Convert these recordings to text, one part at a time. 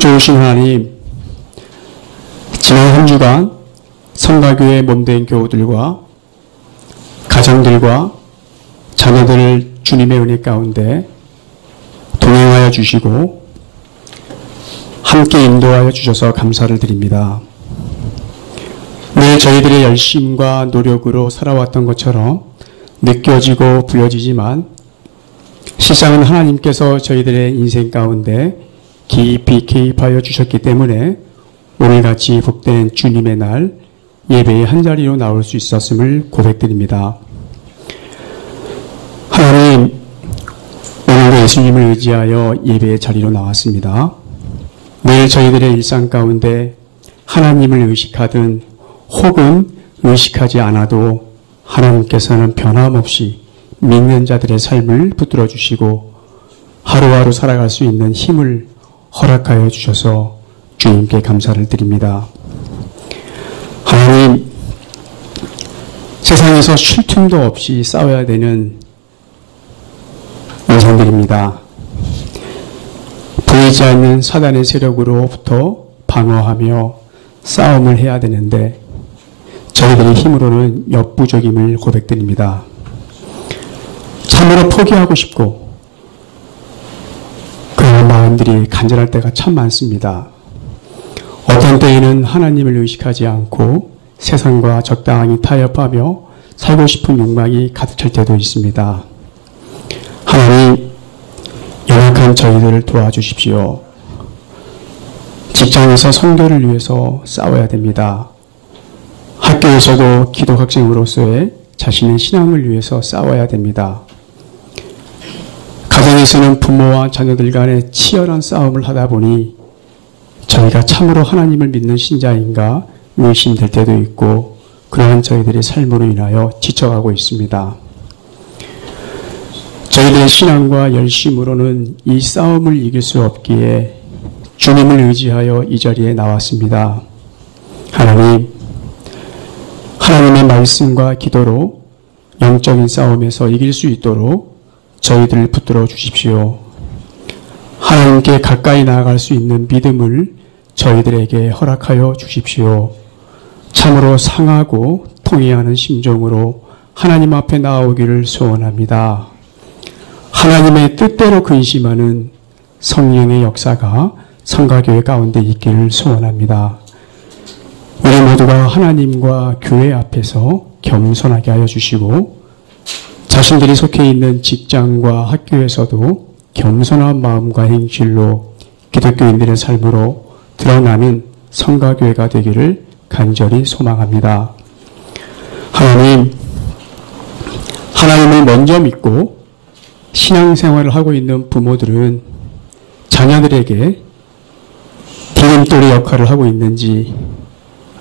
좋으신 하나님, 지난 한 주간 성가교회 몸된 교우들과 가정들과 자녀들을 주님의 은혜 가운데 동행하여 주시고 함께 인도하여 주셔서 감사를 드립니다. 늘 저희들의 열심과 노력으로 살아왔던 것처럼 느껴지고 보여지지만 실상은 하나님께서 저희들의 인생 가운데 깊이 개입하여 주셨기 때문에 오늘같이 복된 주님의 날 예배의 한자리로 나올 수 있었음을 고백드립니다. 하나님, 오늘도 예수님을 의지하여 예배의 자리로 나왔습니다. 늘 저희들의 일상 가운데 하나님을 의식하든 혹은 의식하지 않아도 하나님께서는 변함없이 믿는 자들의 삶을 붙들어 주시고 하루하루 살아갈 수 있는 힘을 허락하여 주셔서 주님께 감사를 드립니다. 하나님, 세상에서 쉴 틈도 없이 싸워야 되는 인생들입니다. 보이지 않는 사단의 세력으로부터 방어하며 싸움을 해야 되는데 저희들의 힘으로는 역부족임을 고백드립니다. 참으로 포기하고 싶고 그런 마음들이 간절할 때가 참 많습니다. 어떤 때에는 하나님을 의식하지 않고 세상과 적당히 타협하며 살고 싶은 욕망이 가득 찰 때도 있습니다. 하나님, 연약한 저희들을 도와주십시오. 직장에서 선교를 위해서 싸워야 됩니다. 학교에서도 기독학생으로서의 자신의 신앙을 위해서 싸워야 됩니다. 가정에서는 부모와 자녀들 간의 치열한 싸움을 하다 보니 저희가 참으로 하나님을 믿는 신자인가 의심될 때도 있고 그러한 저희들의 삶으로 인하여 지쳐가고 있습니다. 저희들의 신앙과 열심으로는 이 싸움을 이길 수 없기에 주님을 의지하여 이 자리에 나왔습니다. 하나님, 하나님의 말씀과 기도로 영적인 싸움에서 이길 수 있도록 저희들을 붙들어 주십시오. 하나님께 가까이 나아갈 수 있는 믿음을 저희들에게 허락하여 주십시오. 참으로 상하고 통회하는 심정으로 하나님 앞에 나오기를 소원합니다. 하나님의 뜻대로 근심하는 성령의 역사가 성가교회 가운데 있기를 소원합니다. 우리 모두가 하나님과 교회 앞에서 겸손하게 하여 주시고 자신들이 속해 있는 직장과 학교에서도 겸손한 마음과 행실로 기독교인들의 삶으로 드러나는 성가교회가 되기를 간절히 소망합니다. 하나님, 하나님을 먼저 믿고 신앙생활을 하고 있는 부모들은 자녀들에게 디딤돌의 역할을 하고 있는지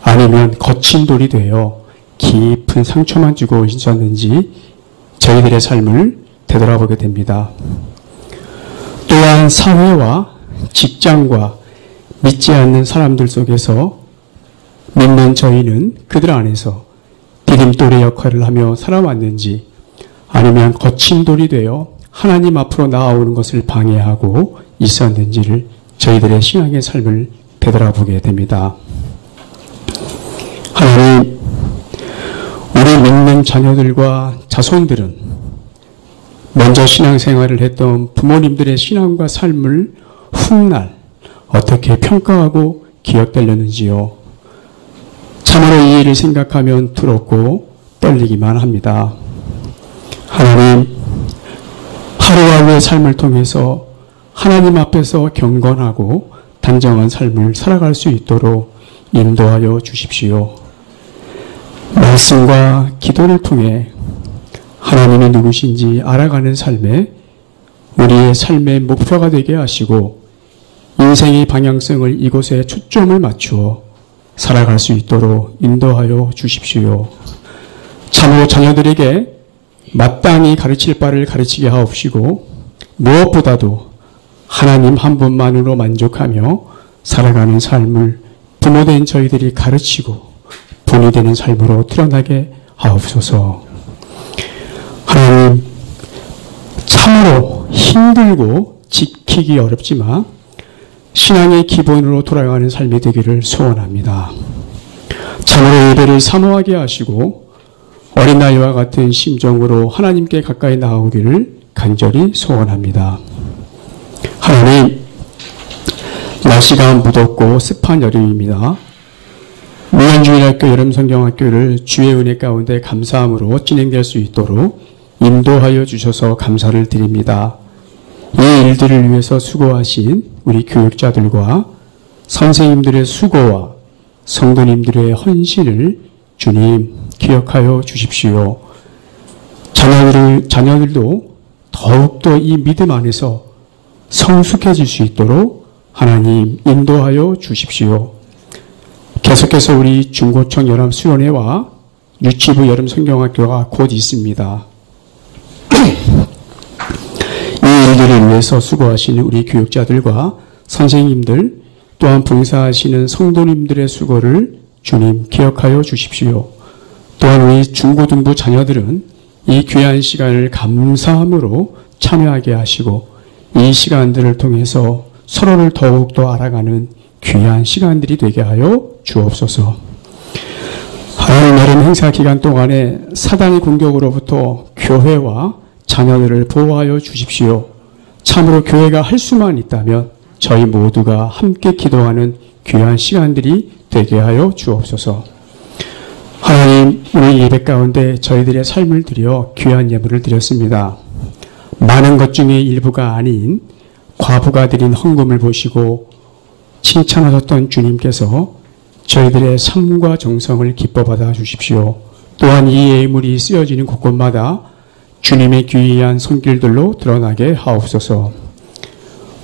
아니면 거친 돌이 되어 깊은 상처만 주고 있었는지 저희들의 삶을 되돌아보게 됩니다. 또한 사회와 직장과 믿지 않는 사람들 속에서 믿는 저희는 그들 안에서 디딤돌의 역할을 하며 살아왔는지 아니면 거친 돌이 되어 하나님 앞으로 나아오는 것을 방해하고 있었는지를 저희들의 신앙의 삶을 되돌아보게 됩니다. 하나님, 우리 믿는 자녀들과 자손들은 먼저 신앙생활을 했던 부모님들의 신앙과 삶을 훗날 어떻게 평가하고 기억되려는지요. 참으로 이 일을 생각하면 두렵고 떨리기만 합니다. 하나님, 하루하루의 삶을 통해서 하나님 앞에서 경건하고 단정한 삶을 살아갈 수 있도록 인도하여 주십시오. 말씀과 기도를 통해 하나님이 누구신지 알아가는 삶에 우리의 삶의 목표가 되게 하시고 인생의 방향성을 이곳에 초점을 맞추어 살아갈 수 있도록 인도하여 주십시오. 참으로 자녀들에게 마땅히 가르칠 바를 가르치게 하옵시고 무엇보다도 하나님 한 분만으로 만족하며 살아가는 삶을 부모된 저희들이 가르치고 본이 되는 삶으로 드러나게 하옵소서. 하나님, 참으로 힘들고 지키기 어렵지만 신앙의 기본으로 돌아가는 삶이 되기를 소원합니다. 참으로 예배를 사모하게 하시고 어린아이와 같은 심정으로 하나님께 가까이 나오기를 간절히 소원합니다. 하나님, 날씨가 무덥고 습한 여름입니다. 무연주일학교 여름성경학교를 주의 은혜 가운데 감사함으로 진행될 수 있도록 인도하여 주셔서 감사를 드립니다. 이 일들을 위해서 수고하신 우리 교육자들과 선생님들의 수고와 성도님들의 헌신을 주님 기억하여 주십시오. 자녀들도 더욱더 이 믿음 안에서 성숙해질 수 있도록 하나님 인도하여 주십시오. 계속해서 우리 중고청 연합수련회와 유치부 여름성경학교가 곧 있습니다. 이 일들을 위해서 수고하시는 우리 교육자들과 선생님들 또한 봉사하시는 성도님들의 수고를 주님 기억하여 주십시오. 또한 우리 중고등부 자녀들은 이 귀한 시간을 감사함으로 참여하게 하시고 이 시간들을 통해서 서로를 더욱더 알아가는 귀한 시간들이 되게 하여 주옵소서. 하나님 여름 행사 기간 동안에 사단의 공격으로부터 교회와 자녀들을 보호하여 주십시오. 참으로 교회가 할 수만 있다면 저희 모두가 함께 기도하는 귀한 시간들이 되게 하여 주옵소서. 하나님, 우리 예배 가운데 저희들의 삶을 드려 귀한 예물을 드렸습니다. 많은 것 중에 일부가 아닌 과부가 드린 헌금을 보시고 칭찬하셨던 주님께서 저희들의 삶과 정성을 기뻐 받아 주십시오. 또한 이 예물이 쓰여지는 곳곳마다 주님의 귀한 손길들로 드러나게 하옵소서.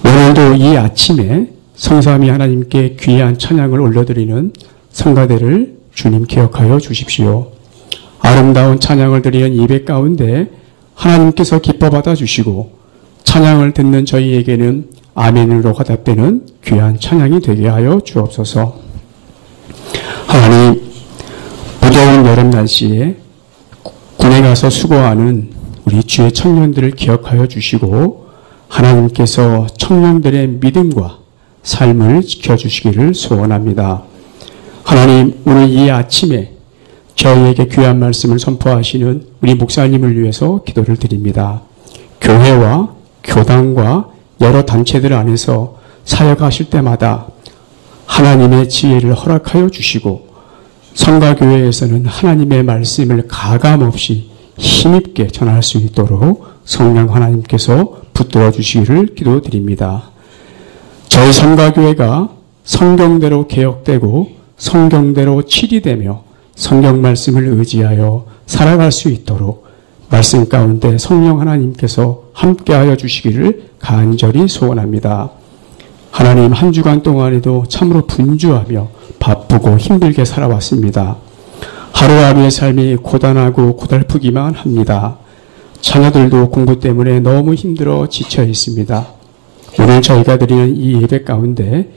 오늘도 이 아침에 성삼위 하나님께 귀한 찬양을 올려드리는 성가대를 주님 기억하여 주십시오. 아름다운 찬양을 드리는 예배 가운데 하나님께서 기뻐 받아 주시고 찬양을 듣는 저희에게는 아멘으로 화답되는 귀한 찬양이 되게 하여 주옵소서. 하나님, 무더운 여름 날씨에 군에 가서 수고하는 우리 주의 청년들을 기억하여 주시고 하나님께서 청년들의 믿음과 삶을 지켜주시기를 소원합니다. 하나님, 오늘 이 아침에 저희에게 귀한 말씀을 선포하시는 우리 목사님을 위해서 기도를 드립니다. 교회와 교당과 여러 단체들 안에서 사역하실 때마다 하나님의 지혜를 허락하여 주시고 성가교회에서는 하나님의 말씀을 가감없이 힘있게 전할 수 있도록 성령 하나님께서 붙들어 주시기를 기도드립니다. 저희 성가교회가 성경대로 개혁되고 성경대로 치리되며 성경 말씀을 의지하여 살아갈 수 있도록 말씀 가운데 성령 하나님께서 함께하여 주시기를 간절히 소원합니다. 하나님, 한 주간 동안에도 참으로 분주하며 바쁘고 힘들게 살아왔습니다. 하루하루의 삶이 고단하고 고달프기만 합니다. 자녀들도 공부 때문에 너무 힘들어 지쳐 있습니다. 오늘 저희가 드리는 이 예배 가운데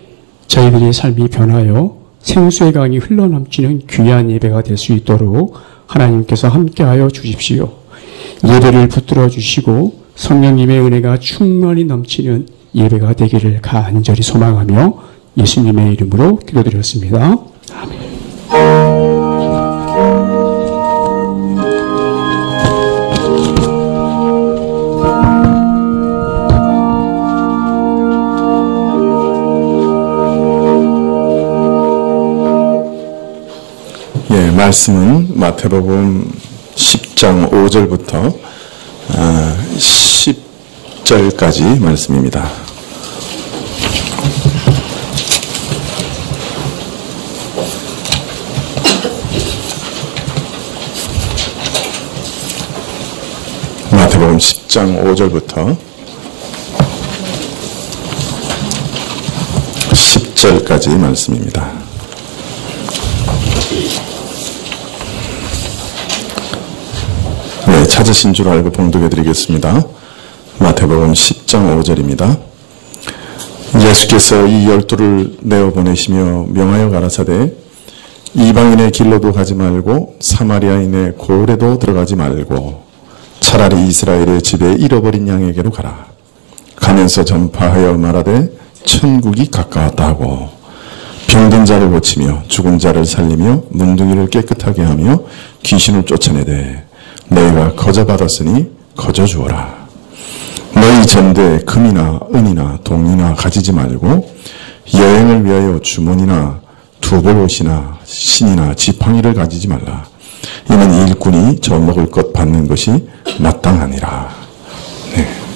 저희들의 삶이 변하여 생수의 강이 흘러넘치는 귀한 예배가 될 수 있도록 하나님께서 함께하여 주십시오. 예배를 붙들어 주시고 성령님의 은혜가 충만히 넘치는 예배가 되기를 간절히 소망하며 예수님의 이름으로 기도드렸습니다. 아멘. 말씀은 마태복음 10장 5절부터 10절까지 말씀입니다. 마태복음 10장 5절부터 10절까지 말씀입니다. 네, 찾으신 줄 알고 봉독해 드리겠습니다. 마태복음 10장 5절입니다. 예수께서 이 12를 내어보내시며 명하여 가라사대 이방인의 길로도 가지 말고 사마리아인의 고을에도 들어가지 말고 차라리 이스라엘의 집에 잃어버린 양에게로 가라. 가면서 전파하여 말하되 천국이 가까웠다 하고 병든 자를 고치며 죽은 자를 살리며 문둥이를 깨끗하게 하며 귀신을 쫓아내되 너희가 거저 받았으니 거저 주어라. 너희 전대에 금이나 은이나 동이나 가지지 말고 여행을 위하여 주머니나 두벌옷이나 신이나 지팡이를 가지지 말라. 이는 일꾼이 저 먹을 것 받는 것이 마땅하니라. 네.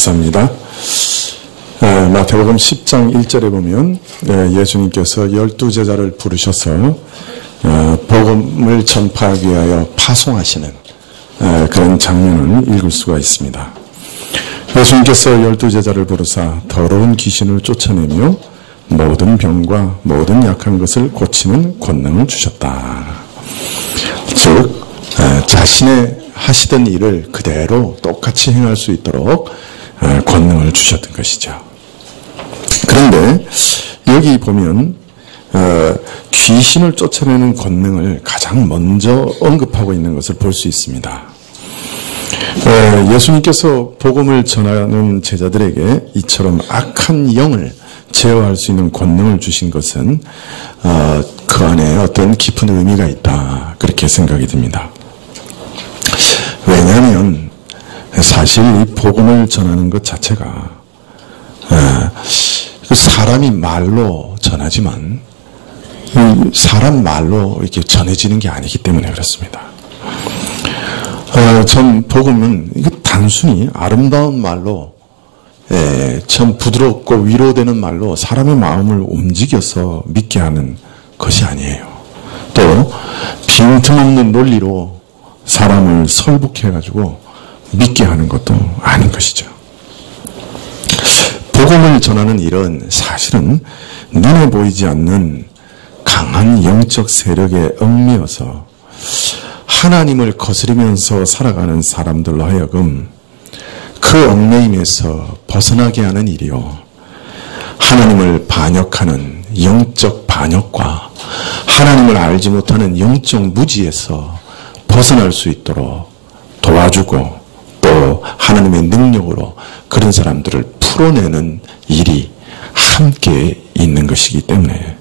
감사합니다. 마태복음 10장 1절에 보면 예수님께서 12제자를 부르셔서 복음을 전파하기 위하여 파송하시는 그런 장면을 읽을 수가 있습니다. 예수님께서 12제자를 부르사 더러운 귀신을 쫓아내며 모든 병과 모든 약한 것을 고치는 권능을 주셨다. 즉 자신의 하시던 일을 그대로 똑같이 행할 수 있도록 권능을 주셨던 것이죠. 그런데 여기 보면 귀신을 쫓아내는 권능을 가장 먼저 언급하고 있는 것을 볼 수 있습니다. 예수님께서 복음을 전하는 제자들에게 이처럼 악한 영을 제어할 수 있는 권능을 주신 것은 그 안에 어떤 깊은 의미가 있다, 그렇게 생각이 듭니다. 왜냐하면 사실 이 복음을 전하는 것 자체가 사람이 말로 전하지만 사람 말로 이렇게 전해지는 게 아니기 때문에 그렇습니다. 전 복음은 이거 단순히 아름다운 말로 참 부드럽고 위로되는 말로 사람의 마음을 움직여서 믿게 하는 것이 아니에요. 또 빈틈없는 논리로 사람을 설득해가지고 믿게 하는 것도 아닌 것이죠. 복음을 전하는 일은 사실은 눈에 보이지 않는 강한 영적 세력에 얽매여서 하나님을 거스르면서 살아가는 사람들로 하여금 그 얽매임에서 벗어나게 하는 일이요, 하나님을 반역하는 영적 반역과 하나님을 알지 못하는 영적 무지에서 벗어날 수 있도록 도와주고 또 하나님의 능력으로 그런 사람들을 풀어내는 일이 함께 있는 것이기 때문에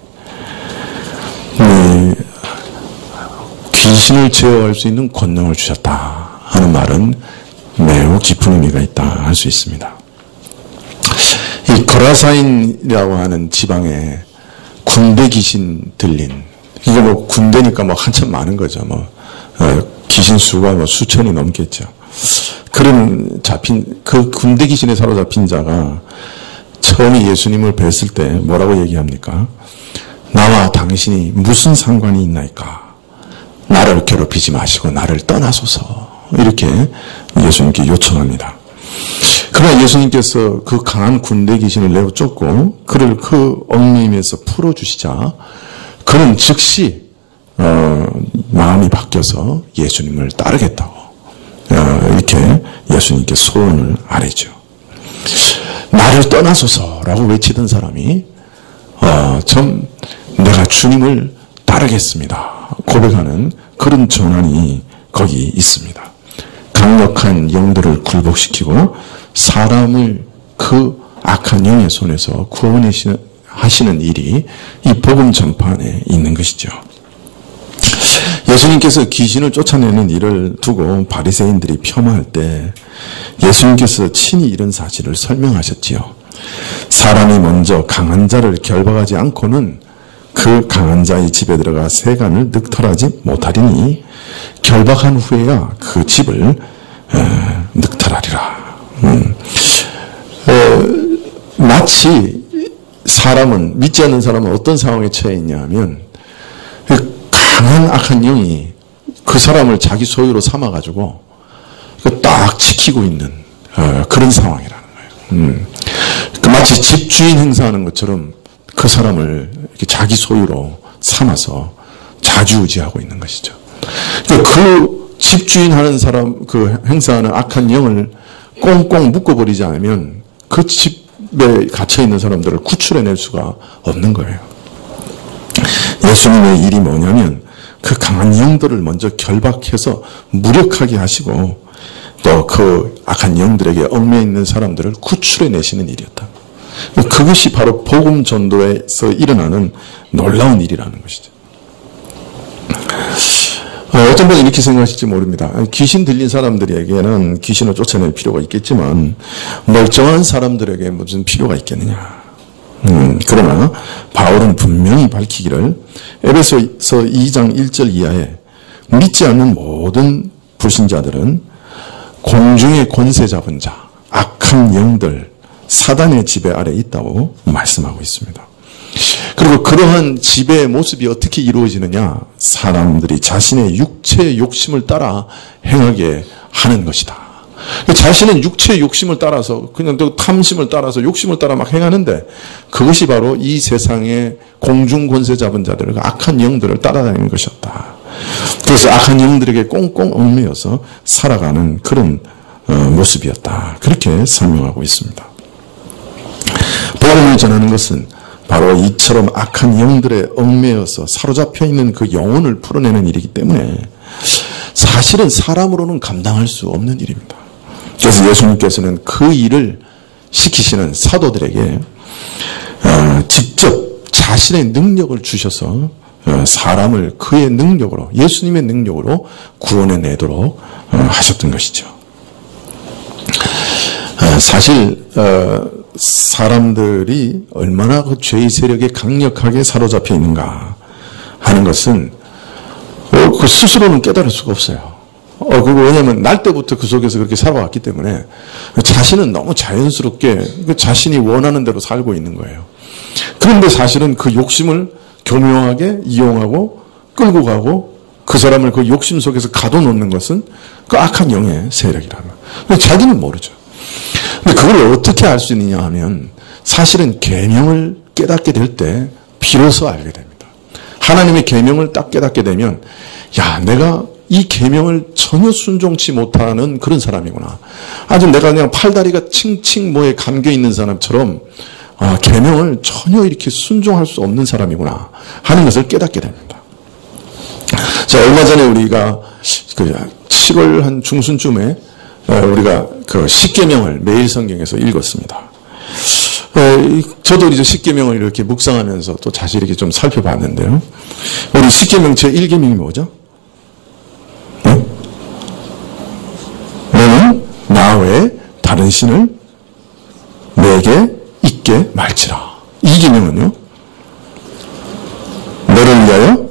귀신을 제어할 수 있는 권능을 주셨다 하는 말은 매우 깊은 의미가 있다 할 수 있습니다. 이 거라사인이라고 하는 지방에 군대 귀신 들린, 이게 뭐 군대니까 뭐 한참 많은 거죠. 귀신 수가 뭐 수천이 넘겠죠. 그런 그 군대 귀신에 사로잡힌 자가 처음에 예수님을 뵀을 때 뭐라고 얘기합니까? 나와 당신이 무슨 상관이 있나이까? 나를 괴롭히지 마시고 나를 떠나소서. 이렇게 예수님께 요청합니다. 그러나 예수님께서 그 강한 군대 귀신을 내어 쫓고 그를 그 얽매임에서 풀어주시자 그는 즉시 마음이 바뀌어서 예수님을 따르겠다고 이렇게 예수님께 소원을 아뢰죠. 나를 떠나소서라고 외치던 사람이 참 내가 주님을 따르겠습니다 고백하는 그런 전환이 거기 있습니다. 강력한 영들을 굴복시키고 사람을 그 악한 영의 손에서 구원하시는 일이 이 복음 전파 안에 있는 것이죠. 예수님께서 귀신을 쫓아내는 일을 두고 바리새인들이 폄하할 때 예수님께서 친히 이런 사실을 설명하셨지요. 사람이 먼저 강한 자를 결박하지 않고는 그 강한 자의 집에 들어가 세간을 늑털하지 못하리니 결박한 후에야 그 집을 늑털하리라. 마치 사람은, 믿지 않는 사람은 어떤 상황에 처해 있냐 하면 강한 악한 영이 그 사람을 자기 소유로 삼아가지고 딱 지키고 있는 그런 상황이라는 거예요. 마치 집주인 행사하는 것처럼 그 사람을 이렇게 자기 소유로 삼아서 좌지우지하고 있는 것이죠. 그 집주인 하는 사람, 그 행사하는 악한 영을 꽁꽁 묶어버리지 않으면 그 집에 갇혀있는 사람들을 구출해낼 수가 없는 거예요. 예수님의 일이 뭐냐면 그 강한 영들을 먼저 결박해서 무력하게 하시고 또 그 악한 영들에게 얽매여 있는 사람들을 구출해내시는 일이었다. 그것이 바로 복음 전도에서 일어나는 놀라운 일이라는 것이죠. 어떤 분은 이렇게 생각하실지 모릅니다. 귀신 들린 사람들에게는 귀신을 쫓아낼 필요가 있겠지만 멀쩡한 사람들에게 무슨 필요가 있겠느냐. 그러나 바울은 분명히 밝히기를 에베소서 2장 1절 이하에 믿지 않는 모든 불신자들은 공중의 권세 잡은 자, 악한 영들, 사단의 지배 아래 있다고 말씀하고 있습니다. 그리고 그러한 지배의 모습이 어떻게 이루어지느냐? 사람들이 자신의 육체의 욕심을 따라 행하게 하는 것이다. 자신은 육체의 욕심을 따라서 그냥 또 탐심을 따라서 욕심을 따라 막 행하는데 그것이 바로 이 세상의 공중 권세 잡은 자들, 악한 영들을 따라다니는 것이었다. 그래서 악한 영들에게 꽁꽁 얽매여서 살아가는 그런 모습이었다. 그렇게 설명하고 있습니다. 복음을 전하는 것은 바로 이처럼 악한 영들에 얽매여서 사로잡혀 있는 그 영혼을 풀어내는 일이기 때문에 사실은 사람으로는 감당할 수 없는 일입니다. 그래서 예수님께서는 그 일을 시키시는 사도들에게 직접 자신의 능력을 주셔서 사람을 그의 능력으로, 예수님의 능력으로 구원해내도록 하셨던 것이죠. 사실 사람들이 얼마나 그 죄의 세력에 강력하게 사로잡혀 있는가 하는 것은 그 스스로는 깨달을 수가 없어요. 그거 왜냐하면 날 때부터 그 속에서 그렇게 살아왔기 때문에 자신은 너무 자연스럽게 자신이 원하는 대로 살고 있는 거예요. 그런데 사실은 그 욕심을 교묘하게 이용하고 끌고 가고 그 사람을 그 욕심 속에서 가둬놓는 것은 그 악한 영의 세력이라는 거예요. 자기는 모르죠. 근데 그걸 어떻게 알 수 있느냐 하면 사실은 계명을 깨닫게 될 때 비로소 알게 됩니다. 하나님의 계명을 딱 깨닫게 되면 야, 내가 이 계명을 전혀 순종치 못하는 그런 사람이구나. 아주 내가 그냥 팔다리가 칭칭 뭐에 감겨 있는 사람처럼 계명을 전혀 이렇게 순종할 수 없는 사람이구나 하는 것을 깨닫게 됩니다. 자, 얼마 전에 우리가 그 7월 한 중순쯤에 우리가 그 십계명을 매일 성경에서 읽었습니다. 저도 이제 십계명을 이렇게 묵상하면서 또 다시 이렇게 좀 살펴봤는데요. 우리 십계명 제 1계명이 뭐죠? 너는 나 외에 다른 신을 내게 있게 말지라. 2계명은요? 너를 위하여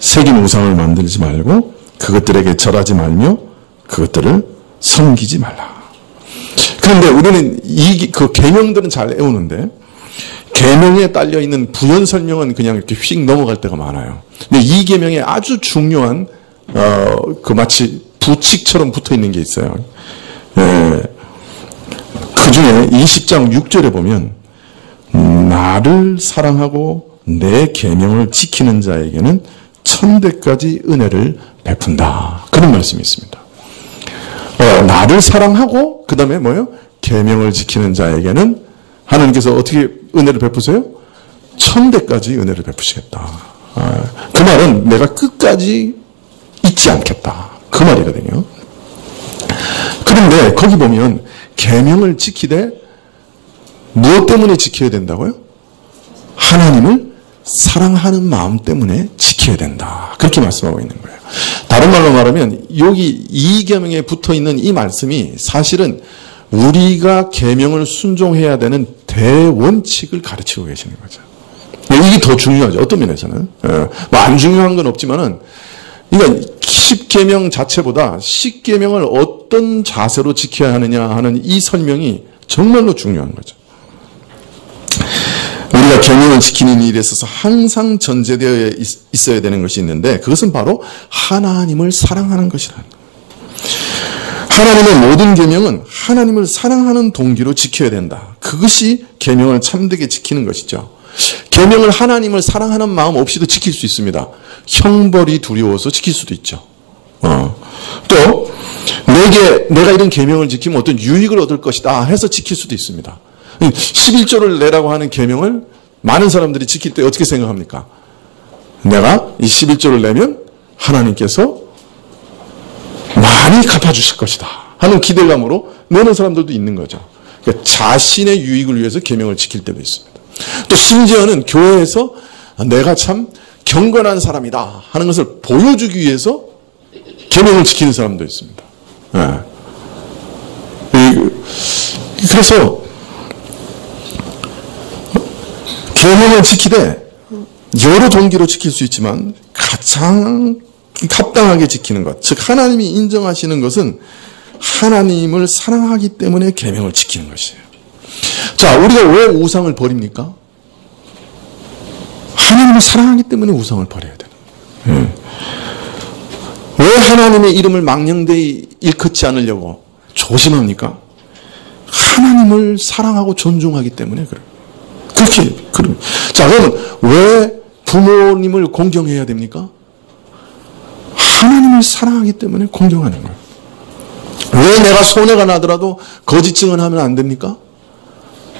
새긴 우상을 만들지 말고 그것들에게 절하지 말며 그것들을 섬기지 말라. 그런데 우리는 그 계명들은 잘 외우는데 계명에 딸려 있는 부연 설명은 그냥 이렇게 휙 넘어갈 때가 많아요. 근데 이 계명에 아주 중요한 그 마치 부칙처럼 붙어 있는 게 있어요. 그 중에 20장 6절에 보면 나를 사랑하고 내 계명을 지키는 자에게는 천대까지 은혜를 베푼다. 그런 말씀이 있습니다. 나를 사랑하고 그 다음에 뭐예요? 계명을 지키는 자에게는 하나님께서 어떻게 은혜를 베푸세요? 천대까지 은혜를 베푸시겠다. 그 말은 내가 끝까지 잊지 않겠다. 그 말이거든요. 그런데 거기 보면 계명을 지키되 무엇 때문에 지켜야 된다고요? 하나님을 사랑하는 마음 때문에 지켜야 된다. 그렇게 말씀하고 있는 거예요. 다른 말로 말하면 여기 이 계명에 붙어있는 이 말씀이 사실은 우리가 계명을 순종해야 되는 대원칙을 가르치고 계시는 거죠. 이게 더 중요하죠. 어떤 면에서는. 뭐 안 중요한 건 없지만은 그러니까 10계명 자체보다 10계명을 어떤 자세로 지켜야 하느냐 하는 이 설명이 정말로 중요한 거죠. 우리가 계명을 지키는 일에 있어서 항상 전제되어 있어야 되는 것이 있는데 그것은 바로 하나님을 사랑하는 것이라는 거예요. 하나님의 모든 계명은 하나님을 사랑하는 동기로 지켜야 된다. 그것이 계명을 참되게 지키는 것이죠. 계명을 하나님을 사랑하는 마음 없이도 지킬 수 있습니다. 형벌이 두려워서 지킬 수도 있죠. 또 내가 이런 계명을 지키면 어떤 유익을 얻을 것이다 해서 지킬 수도 있습니다. 11조를 내라고 하는 계명을 많은 사람들이 지킬 때 어떻게 생각합니까? 내가 이 11조를 내면 하나님께서 많이 갚아주실 것이다 하는 기대감으로 내는 사람들도 있는 거죠. 그러니까 자신의 유익을 위해서 계명을 지킬 때도 있습니다. 또 심지어는 교회에서 내가 참 경건한 사람이다 하는 것을 보여주기 위해서 계명을 지키는 사람도 있습니다. 그래서 계명을 지키되 여러 동기로 지킬 수 있지만 가장 합당하게 지키는 것, 즉 하나님이 인정하시는 것은 하나님을 사랑하기 때문에 계명을 지키는 것이에요. 자, 우리가 왜 우상을 버립니까? 하나님을 사랑하기 때문에 우상을 버려야 되는 거예요. 왜 하나님의 이름을 망령되이 일컫지 않으려고 조심합니까? 하나님을 사랑하고 존중하기 때문에 그래요. 그래요. 자, 그러면 왜 부모님을 공경해야 됩니까? 하나님을 사랑하기 때문에 공경하는 거예요. 왜 내가 손해가 나더라도 거짓 증언하면 안 됩니까?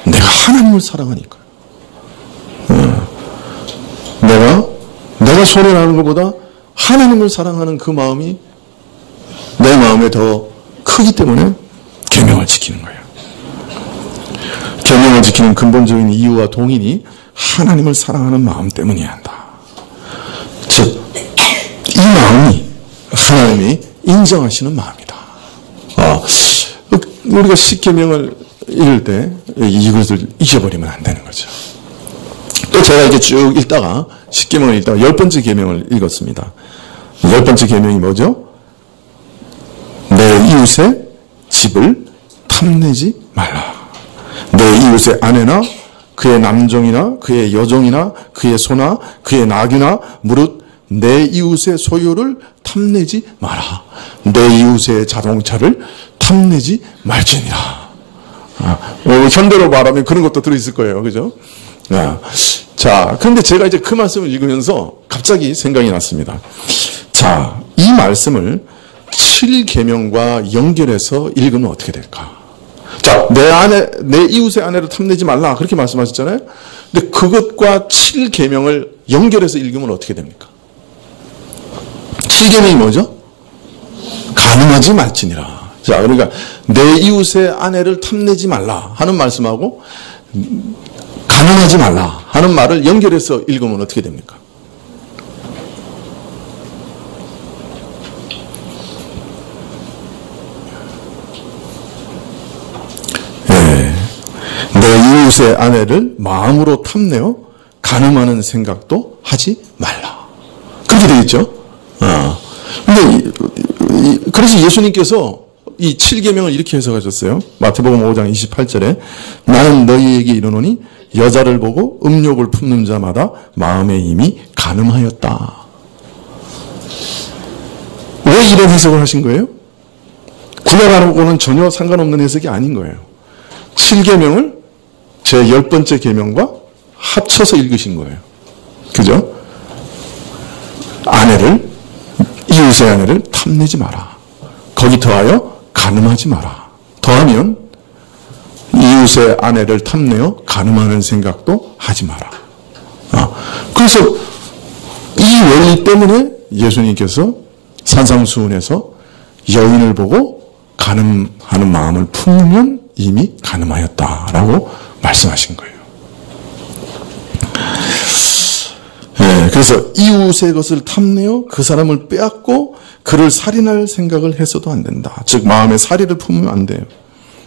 내가 하나님을 사랑하니까요. 내가 손해 나는 것보다 하나님을 사랑하는 그 마음이 내 마음에 더 크기 때문에 계명을 지키는 거예요. 계명을 지키는 근본적인 이유와 동인이 하나님을 사랑하는 마음 때문이어야 한다. 즉, 이 마음이 하나님이 인정하시는 마음이다. 우리가 십계명을 읽을 때 이것을 잊어버리면 안 되는 거죠. 또 제가 이렇게 쭉 읽다가 십계명을 읽다가 10번째 계명을 읽었습니다. 10번째 계명이 뭐죠? 내 이웃의 집을 탐내지 말라. 내 이웃의 아내나 그의 남종이나 그의 여종이나 그의 소나 그의 나귀나 무릇 내 이웃의 소유를 탐내지 마라. 내 이웃의 자동차를 탐내지 말지니라. 현대로 말하면 그런 것도 들어있을 거예요. 그죠? 자, 그런데 제가 이제 그 말씀을 읽으면서 갑자기 생각이 났습니다. 자, 이 말씀을 7계명과 연결해서 읽으면 어떻게 될까? 자, 내 이웃의 아내를 탐내지 말라. 그렇게 말씀하셨잖아요. 근데 그것과 7계명을 연결해서 읽으면 어떻게 됩니까? 7계명이 뭐죠? 가늠하지 말지니라. 자, 그러니까 내 이웃의 아내를 탐내지 말라 하는 말씀하고 가늠하지 말라 하는 말을 연결해서 읽으면 어떻게 됩니까? 내 이웃의 아내를 마음으로 탐내어 가늠하는 생각도 하지 말라. 그렇게 되겠죠? 근데 그래서 예수님께서 이 7계명을 이렇게 해석하셨어요. 마태복음 5장 28절에 나는 너희에게 이르노니 여자를 보고 음욕을 품는 자마다 마음에 이미 가늠하였다. 왜 이런 해석을 하신 거예요? 구약하고는 전혀 상관없는 해석이 아닌 거예요. 7계명을 제 10번째 계명과 합쳐서 읽으신 거예요. 그죠? 이웃의 아내를 탐내지 마라. 거기 더하여 가늠하지 마라. 더하면 이웃의 아내를 탐내어 가늠하는 생각도 하지 마라. 그래서 이 원리 때문에 예수님께서 산상수훈에서 여인을 보고 가늠하는 마음을 품으면 이미 가늠하였다라고 말씀하신 거예요. 그래서 이웃의 것을 탐내어 그 사람을 빼앗고 그를 살인할 생각을 해서도 안 된다. 즉 마음에 살인을 품으면 안 돼요.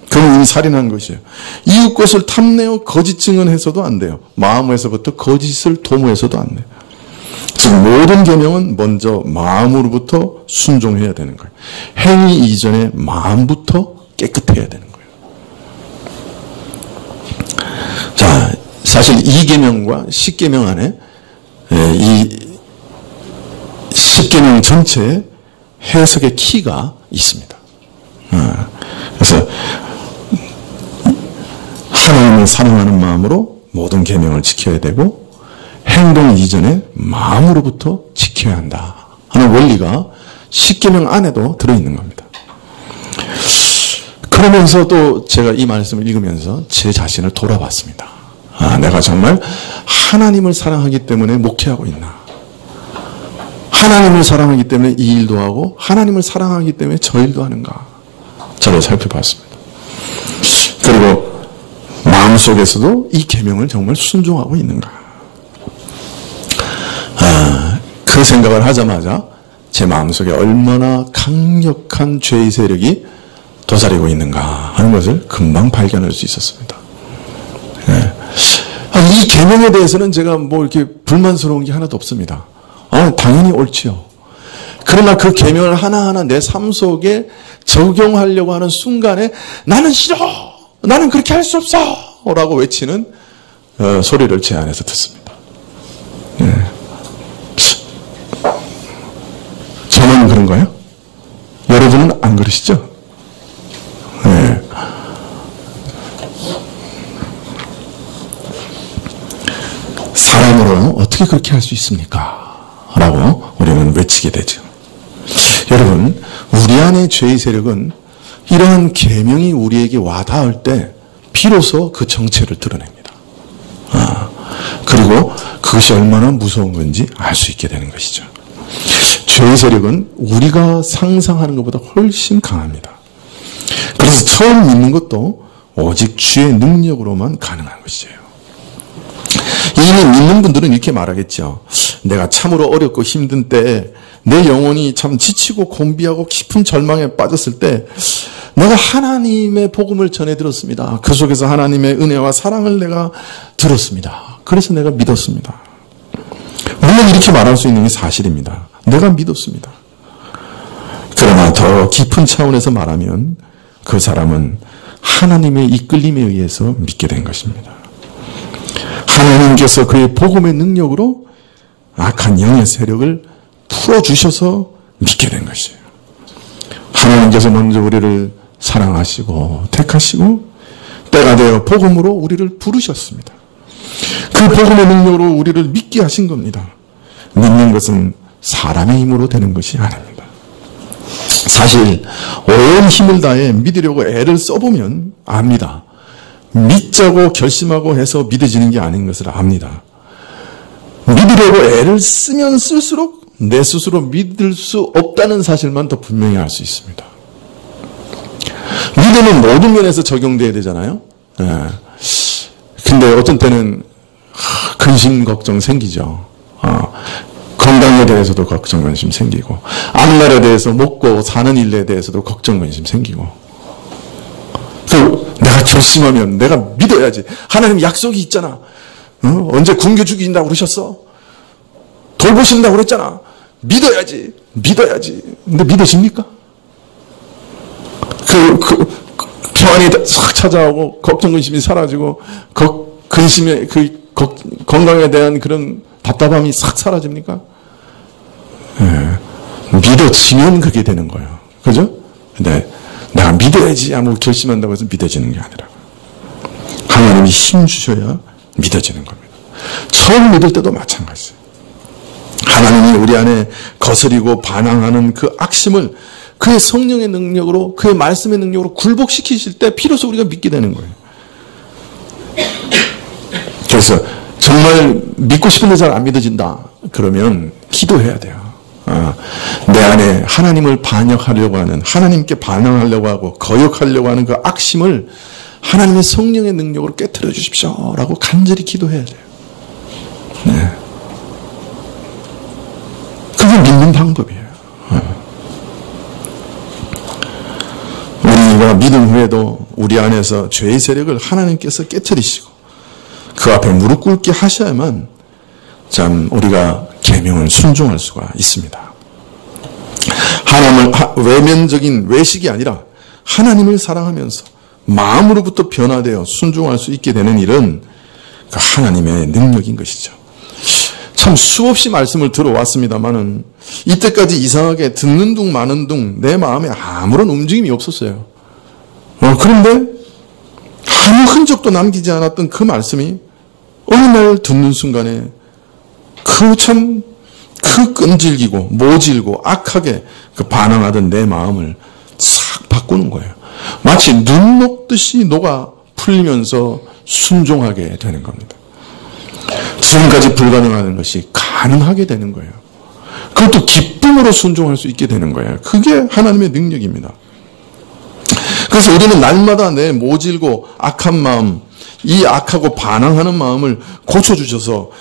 그는 이미 살인한 것이에요. 이웃 것을 탐내어 거짓 증언해서도 안 돼요. 마음에서부터 거짓을 도모해서도 안 돼요. 즉 모든 계명은 먼저 마음으로부터 순종해야 되는 거예요. 행위 이전에 마음부터 깨끗해야 되는 거예요. 자, 사실 2계명과 10계명 안에 이 10계명 전체에 해석의 키가 있습니다. 그래서 하나님을 사랑하는 마음으로 모든 계명을 지켜야 되고 행동 이전에 마음으로부터 지켜야 한다 하는 원리가 10계명 안에도 들어있는 겁니다. 그러면서 또 제가 이 말씀을 읽으면서 제 자신을 돌아봤습니다. 내가 정말 하나님을 사랑하기 때문에 목회하고 있나? 하나님을 사랑하기 때문에 이 일도 하고 하나님을 사랑하기 때문에 저 일도 하는가? 저를 살펴봤습니다. 그리고 마음속에서도 이 계명을 정말 순종하고 있는가? 그 생각을 하자마자 제 마음속에 얼마나 강력한 죄의 세력이 도사리고 있는가 하는 것을 금방 발견할 수 있었습니다. 이 계명에 대해서는 제가 뭐 이렇게 불만스러운 게 하나도 없습니다. 당연히 옳지요. 그러나 그 계명을 하나하나 내 삶 속에 적용하려고 하는 순간에 나는 싫어! 나는 그렇게 할 수 없어! 라고 외치는 소리를 제 안에서 듣습니다. 네. 저는 그런가요? 여러분은 안 그러시죠? 네. 사람으로 어떻게 그렇게 할 수 있습니까? 라고 우리는 외치게 되죠. 여러분, 우리 안의 죄의 세력은 이러한 계명이 우리에게 와닿을 때 비로소 그 정체를 드러냅니다. 그리고 그것이 얼마나 무서운 건지 알 수 있게 되는 것이죠. 죄의 세력은 우리가 상상하는 것보다 훨씬 강합니다. 그래서 처음 믿는 것도 오직 주의 능력으로만 가능한 것이에요. 이미 믿는 분들은 이렇게 말하겠죠. 내가 참으로 어렵고 힘든 때, 내 영혼이 참 지치고 곤비하고 깊은 절망에 빠졌을 때 내가 하나님의 복음을 전해 들었습니다. 그 속에서 하나님의 은혜와 사랑을 내가 들었습니다. 그래서 내가 믿었습니다. 물론 이렇게 말할 수 있는 게 사실입니다. 내가 믿었습니다. 그러나 더 깊은 차원에서 말하면 그 사람은 하나님의 이끌림에 의해서 믿게 된 것입니다. 하나님께서 그의 복음의 능력으로 악한 영의 세력을 풀어주셔서 믿게 된 것이에요. 하나님께서 먼저 우리를 사랑하시고 택하시고 때가 되어 복음으로 우리를 부르셨습니다. 그 복음의 능력으로 우리를 믿게 하신 겁니다. 믿는 것은 사람의 힘으로 되는 것이 아닙니다. 사실 온 힘을 다해 믿으려고 애를 써보면 압니다. 믿자고 결심하고 해서 믿어지는 게 아닌 것을 압니다. 믿으려고 애를 쓰면 쓸수록 내 스스로 믿을 수 없다는 사실만 더 분명히 알 수 있습니다. 믿음은 모든 면에서 적용돼야 되잖아요. 근데 어떤 때는 근심 걱정 생기죠. 건강에 대해서도 걱정 관심 생기고 앞날에 대해서 먹고 사는 일에 대해서도 걱정 관심 생기고 내가 결심하면 내가 믿어야지. 하나님 약속이 있잖아. 언제 굶겨 죽인다고 그러셨어? 돌보신다고 그랬잖아. 믿어야지. 근데 믿으십니까? 평안이 싹 찾아오고 걱정 근심이 사라지고 근심의 건강에 대한 그런 답답함이 싹 사라집니까? 믿어지면 그게 되는 거예요. 그죠? 근데 내가 믿어야지 아무 결심한다고 해서 믿어지는 게 아니라 하나님이 힘 주셔야 믿어지는 겁니다. 처음 믿을 때도 마찬가지예요. 하나님이 우리 안에 거스리고 반항하는 그 악심을 그의 성령의 능력으로 그의 말씀의 능력으로 굴복시키실 때 비로소 우리가 믿게 되는 거예요. 그래서 정말 믿고 싶은데 잘 안 믿어진다 그러면 기도해야 돼요. 내 안에 하나님을 반역하려고 하는, 하나님께 반항하려고 하고 거역하려고 하는 그 악심을 하나님의 성령의 능력으로 깨트려 주십시오 라고 간절히 기도해야 돼요. 네. 그게 믿는 방법이에요. 우리가 믿음 후에도 우리 안에서 죄의 세력을 하나님께서 깨트리시고 그 앞에 무릎 꿇게 하셔야만 참 우리가 계명을 순종할 수가 있습니다. 하나님을 외면적인 외식이 아니라 하나님을 사랑하면서 마음으로부터 변화되어 순종할 수 있게 되는 일은 그 하나님의 능력인 것이죠. 참 수없이 말씀을 들어왔습니다만은 이때까지 이상하게 듣는 둥 마는 둥 내 마음에 아무런 움직임이 없었어요. 그런데 아무 흔적도 남기지 않았던 그 말씀이 어느 날 듣는 순간에 그 끈질기고 모질고 악하게 그 반항하던 내 마음을 싹 바꾸는 거예요. 마치 눈 녹듯이 녹아 풀리면서 순종하게 되는 겁니다. 지금까지 불가능한 것이 가능하게 되는 거예요. 그것도 기쁨으로 순종할 수 있게 되는 거예요. 그게 하나님의 능력입니다. 그래서 우리는 날마다 내 모질고 악한 마음, 이 악하고 반항하는 마음을 고쳐주셔서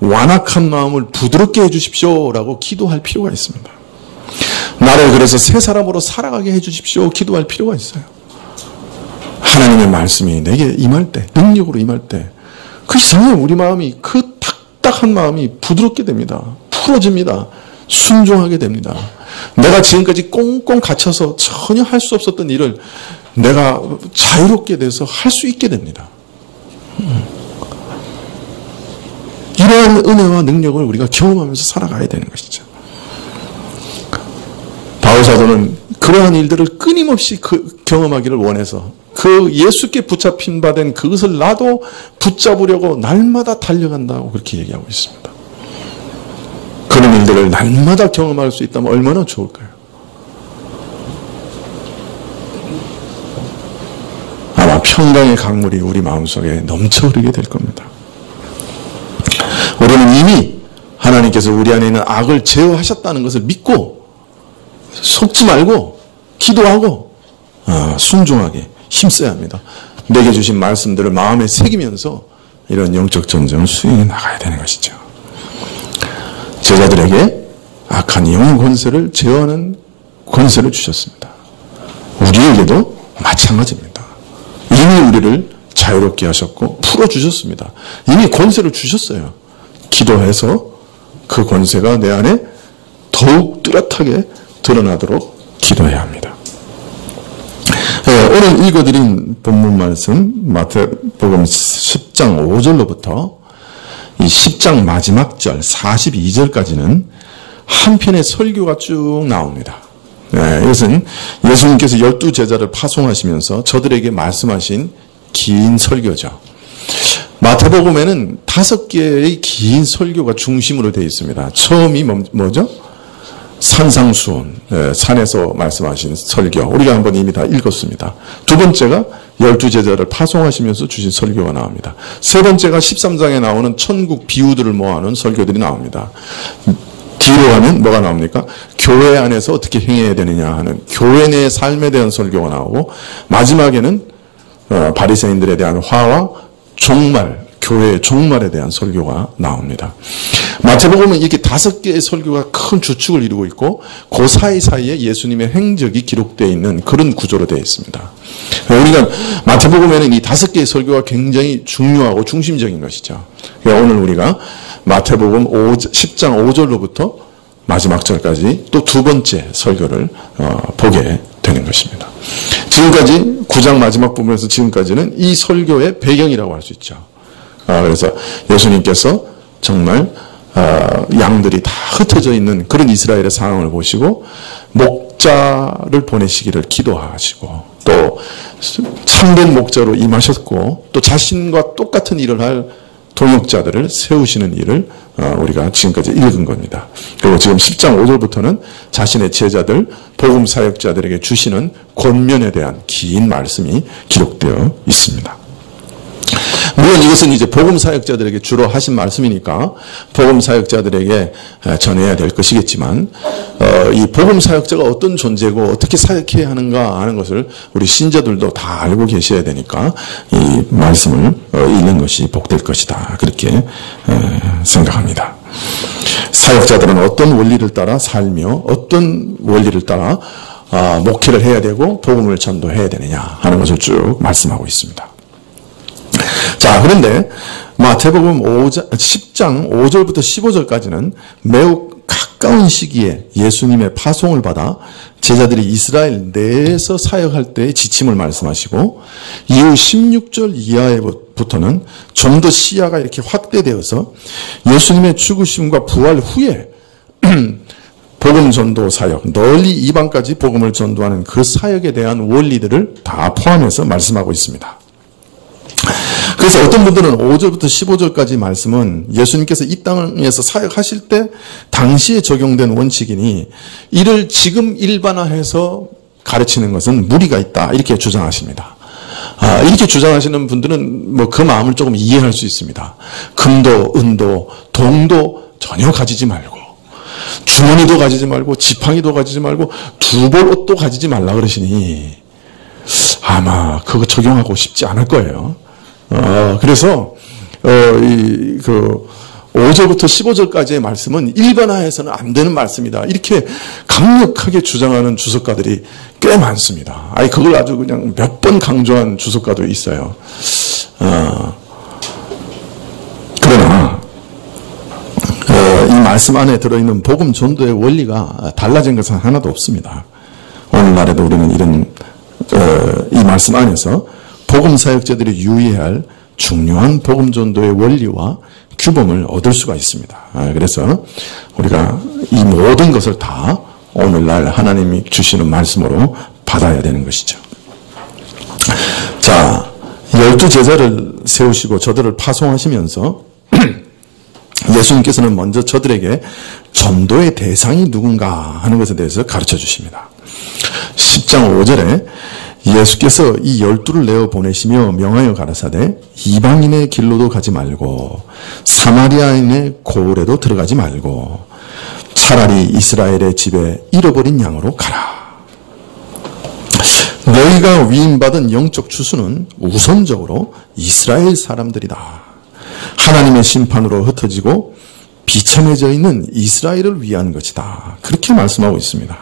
완악한 마음을 부드럽게 해주십시오 라고 기도할 필요가 있습니다. 나를 그래서 새 사람으로 살아가게 해주십시오 기도할 필요가 있어요. 하나님의 말씀이 내게 임할 때, 능력으로 임할 때 그 이상해 우리 마음이 그 딱딱한 마음이 부드럽게 됩니다. 풀어집니다. 순종하게 됩니다. 내가 지금까지 꽁꽁 갇혀서 전혀 할 수 없었던 일을 내가 자유롭게 돼서 할 수 있게 됩니다. 이러한 은혜와 능력을 우리가 경험하면서 살아가야 되는 것이죠. 바울 사도는 그러한 일들을 끊임없이 경험하기를 원해서 그 예수께 붙잡힌 바 된 그것을 나도 붙잡으려고 날마다 달려간다고 그렇게 얘기하고 있습니다. 그런 일들을 날마다 경험할 수 있다면 얼마나 좋을까요? 아마 평강의 강물이 우리 마음속에 넘쳐 흐르게 될 겁니다. 우리는 이미 하나님께서 우리 안에 있는 악을 제어하셨다는 것을 믿고 속지 말고 기도하고 순종하게 힘써야 합니다. 내게 주신 말씀들을 마음에 새기면서 이런 영적 전쟁을 수행해 나가야 되는 것이죠. 제자들에게 악한 영 권세를 제어하는 권세를 주셨습니다. 우리에게도 마찬가지입니다. 이미 우리를 자유롭게 하셨고 풀어주셨습니다. 이미 권세를 주셨어요. 기도해서 그 권세가 내 안에 더욱 뚜렷하게 드러나도록 기도해야 합니다. 오늘 읽어드린 본문 말씀 마태복음 10장 5절로부터 이 10장 마지막 절 42절까지는 한 편의 설교가 쭉 나옵니다. 이것은 예수님께서 12제자를 파송하시면서 저들에게 말씀하신 긴 설교죠. 마태복음에는 5개의 긴 설교가 중심으로 되어 있습니다. 처음이 뭐죠? 산상수훈, 산에서 말씀하신 설교. 우리가 한번 이미 다 읽었습니다. 두 번째가 12제자를 파송하시면서 주신 설교가 나옵니다. 세 번째가 13장에 나오는 천국 비유들을 모아놓은 설교들이 나옵니다. 뒤로 가면 뭐가 나옵니까? 교회 안에서 어떻게 행해야 되느냐 하는 교회 내의 삶에 대한 설교가 나오고, 마지막에는 바리새인들에 대한 화와 종말, 교회의 종말에 대한 설교가 나옵니다. 마태복음은 이렇게 5개의 설교가 큰 주축을 이루고 있고 그 사이사이에 예수님의 행적이 기록되어 있는 그런 구조로 되어 있습니다. 우리가 마태복음에는 이 5개의 설교가 굉장히 중요하고 중심적인 것이죠. 오늘 우리가 마태복음 10장 5절로부터 마지막 절까지 또 두 번째 설교를 보게 되는 것입니다. 지금까지 9장 마지막 부분에서 지금까지는 이 설교의 배경이라고 할 수 있죠. 그래서 예수님께서 정말 양들이 다 흩어져 있는 그런 이스라엘의 상황을 보시고 목자를 보내시기를 기도하시고 또 참된 목자로 임하셨고 또 자신과 똑같은 일을 할 동역자들을 세우시는 일을 우리가 지금까지 읽은 겁니다. 그리고 지금 10장 5절부터는 자신의 제자들, 복음 사역자들에게 주시는 권면에 대한 긴 말씀이 기록되어 있습니다. 물론 이것은 이제 복음 사역자들에게 주로 하신 말씀이니까 복음 사역자들에게 전해야 될 것이겠지만 이 복음 사역자가 어떤 존재고 어떻게 사역해야 하는가 하는 것을 우리 신자들도 다 알고 계셔야 되니까 이 말씀을 읽는 것이 복될 것이다. 그렇게 생각합니다. 사역자들은 어떤 원리를 따라 살며 어떤 원리를 따라 목회를 해야 되고 복음을 전도해야 되느냐 하는 것을 쭉 말씀하고 있습니다. 자, 그런데 마태복음 10장 5절부터 15절까지는 매우 가까운 시기에 예수님의 파송을 받아 제자들이 이스라엘 내에서 사역할 때의 지침을 말씀하시고, 이후 16절 이하에부터는 좀 더 시야가 이렇게 확대되어서 예수님의 죽으심과 부활 후에 복음 전도 사역, 널리 이방까지 복음을 전도하는 그 사역에 대한 원리들을 다 포함해서 말씀하고 있습니다. 그래서 어떤 분들은 5절부터 15절까지 말씀은 예수님께서 이 땅에서 사역하실 때 당시에 적용된 원칙이니 이를 지금 일반화해서 가르치는 것은 무리가 있다, 이렇게 주장하십니다. 이렇게 주장하시는 분들은 뭐 그 마음을 조금 이해할 수 있습니다. 금도, 은도, 동도 전혀 가지지 말고, 주머니도 가지지 말고, 지팡이도 가지지 말고, 두 벌 옷도 가지지 말라 그러시니 아마 그거 적용하고 싶지 않을 거예요. 그래서 5절부터 15절까지의 말씀은 일반화해서는 안 되는 말씀이다, 이렇게 강력하게 주장하는 주석가들이 꽤 많습니다. 그걸 아주 그냥 몇 번 강조한 주석가도 있어요. 그러나 이 말씀 안에 들어있는 복음 전도의 원리가 달라진 것은 하나도 없습니다. 오늘날에도 우리는 이런 이 말씀 안에서 복음 사역자들이 유의해야 할 중요한 복음 전도의 원리와 규범을 얻을 수가 있습니다. 그래서 우리가 이 모든 것을 다 오늘날 하나님이 주시는 말씀으로 받아야 되는 것이죠. 자, 12제자를 세우시고 저들을 파송하시면서 예수님께서는 먼저 저들에게 전도의 대상이 누군가 하는 것에 대해서 가르쳐 주십니다. 10장 5절에 예수께서 이 12를 내어 보내시며 명하여 가라사대 이방인의 길로도 가지 말고 사마리아인의 고을에도 들어가지 말고 차라리 이스라엘의 집에 잃어버린 양으로 가라. 너희가 위임받은 영적 추수는 우선적으로 이스라엘 사람들이다. 하나님의 심판으로 흩어지고 비참해져 있는 이스라엘을 위한 것이다. 그렇게 말씀하고 있습니다.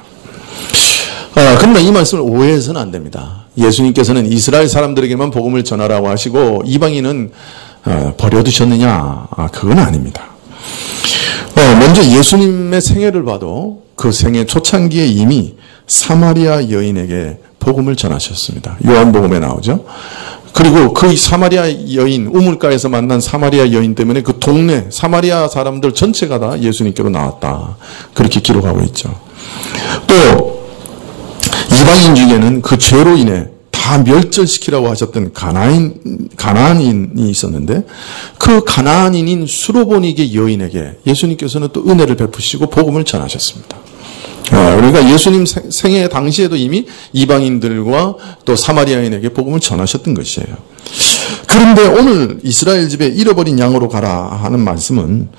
그러나 이 말씀을 오해해서는 안 됩니다. 예수님께서는 이스라엘 사람들에게만 복음을 전하라고 하시고 이방인은 버려두셨느냐? 그건 아닙니다. 먼저 예수님의 생애를 봐도 그 생애 초창기에 이미 사마리아 여인에게 복음을 전하셨습니다. 요한복음에 나오죠. 그리고 그 사마리아 여인, 우물가에서 만난 사마리아 여인 때문에 그 동네 사마리아 사람들 전체가 다 예수님께로 나왔다. 그렇게 기록하고 있죠. 또 이방인 중에는 그 죄로 인해 다 멸절시키라고 하셨던 가나안인이 있었는데 그 가나안인인 수로보니게 여인에게 예수님께서는 또 은혜를 베푸시고 복음을 전하셨습니다. 그러니까 예수님 생애 당시에도 이미 이방인들과 또 사마리아인에게 복음을 전하셨던 것이에요. 그런데 오늘 이스라엘 집에 잃어버린 양으로 가라 하는 말씀은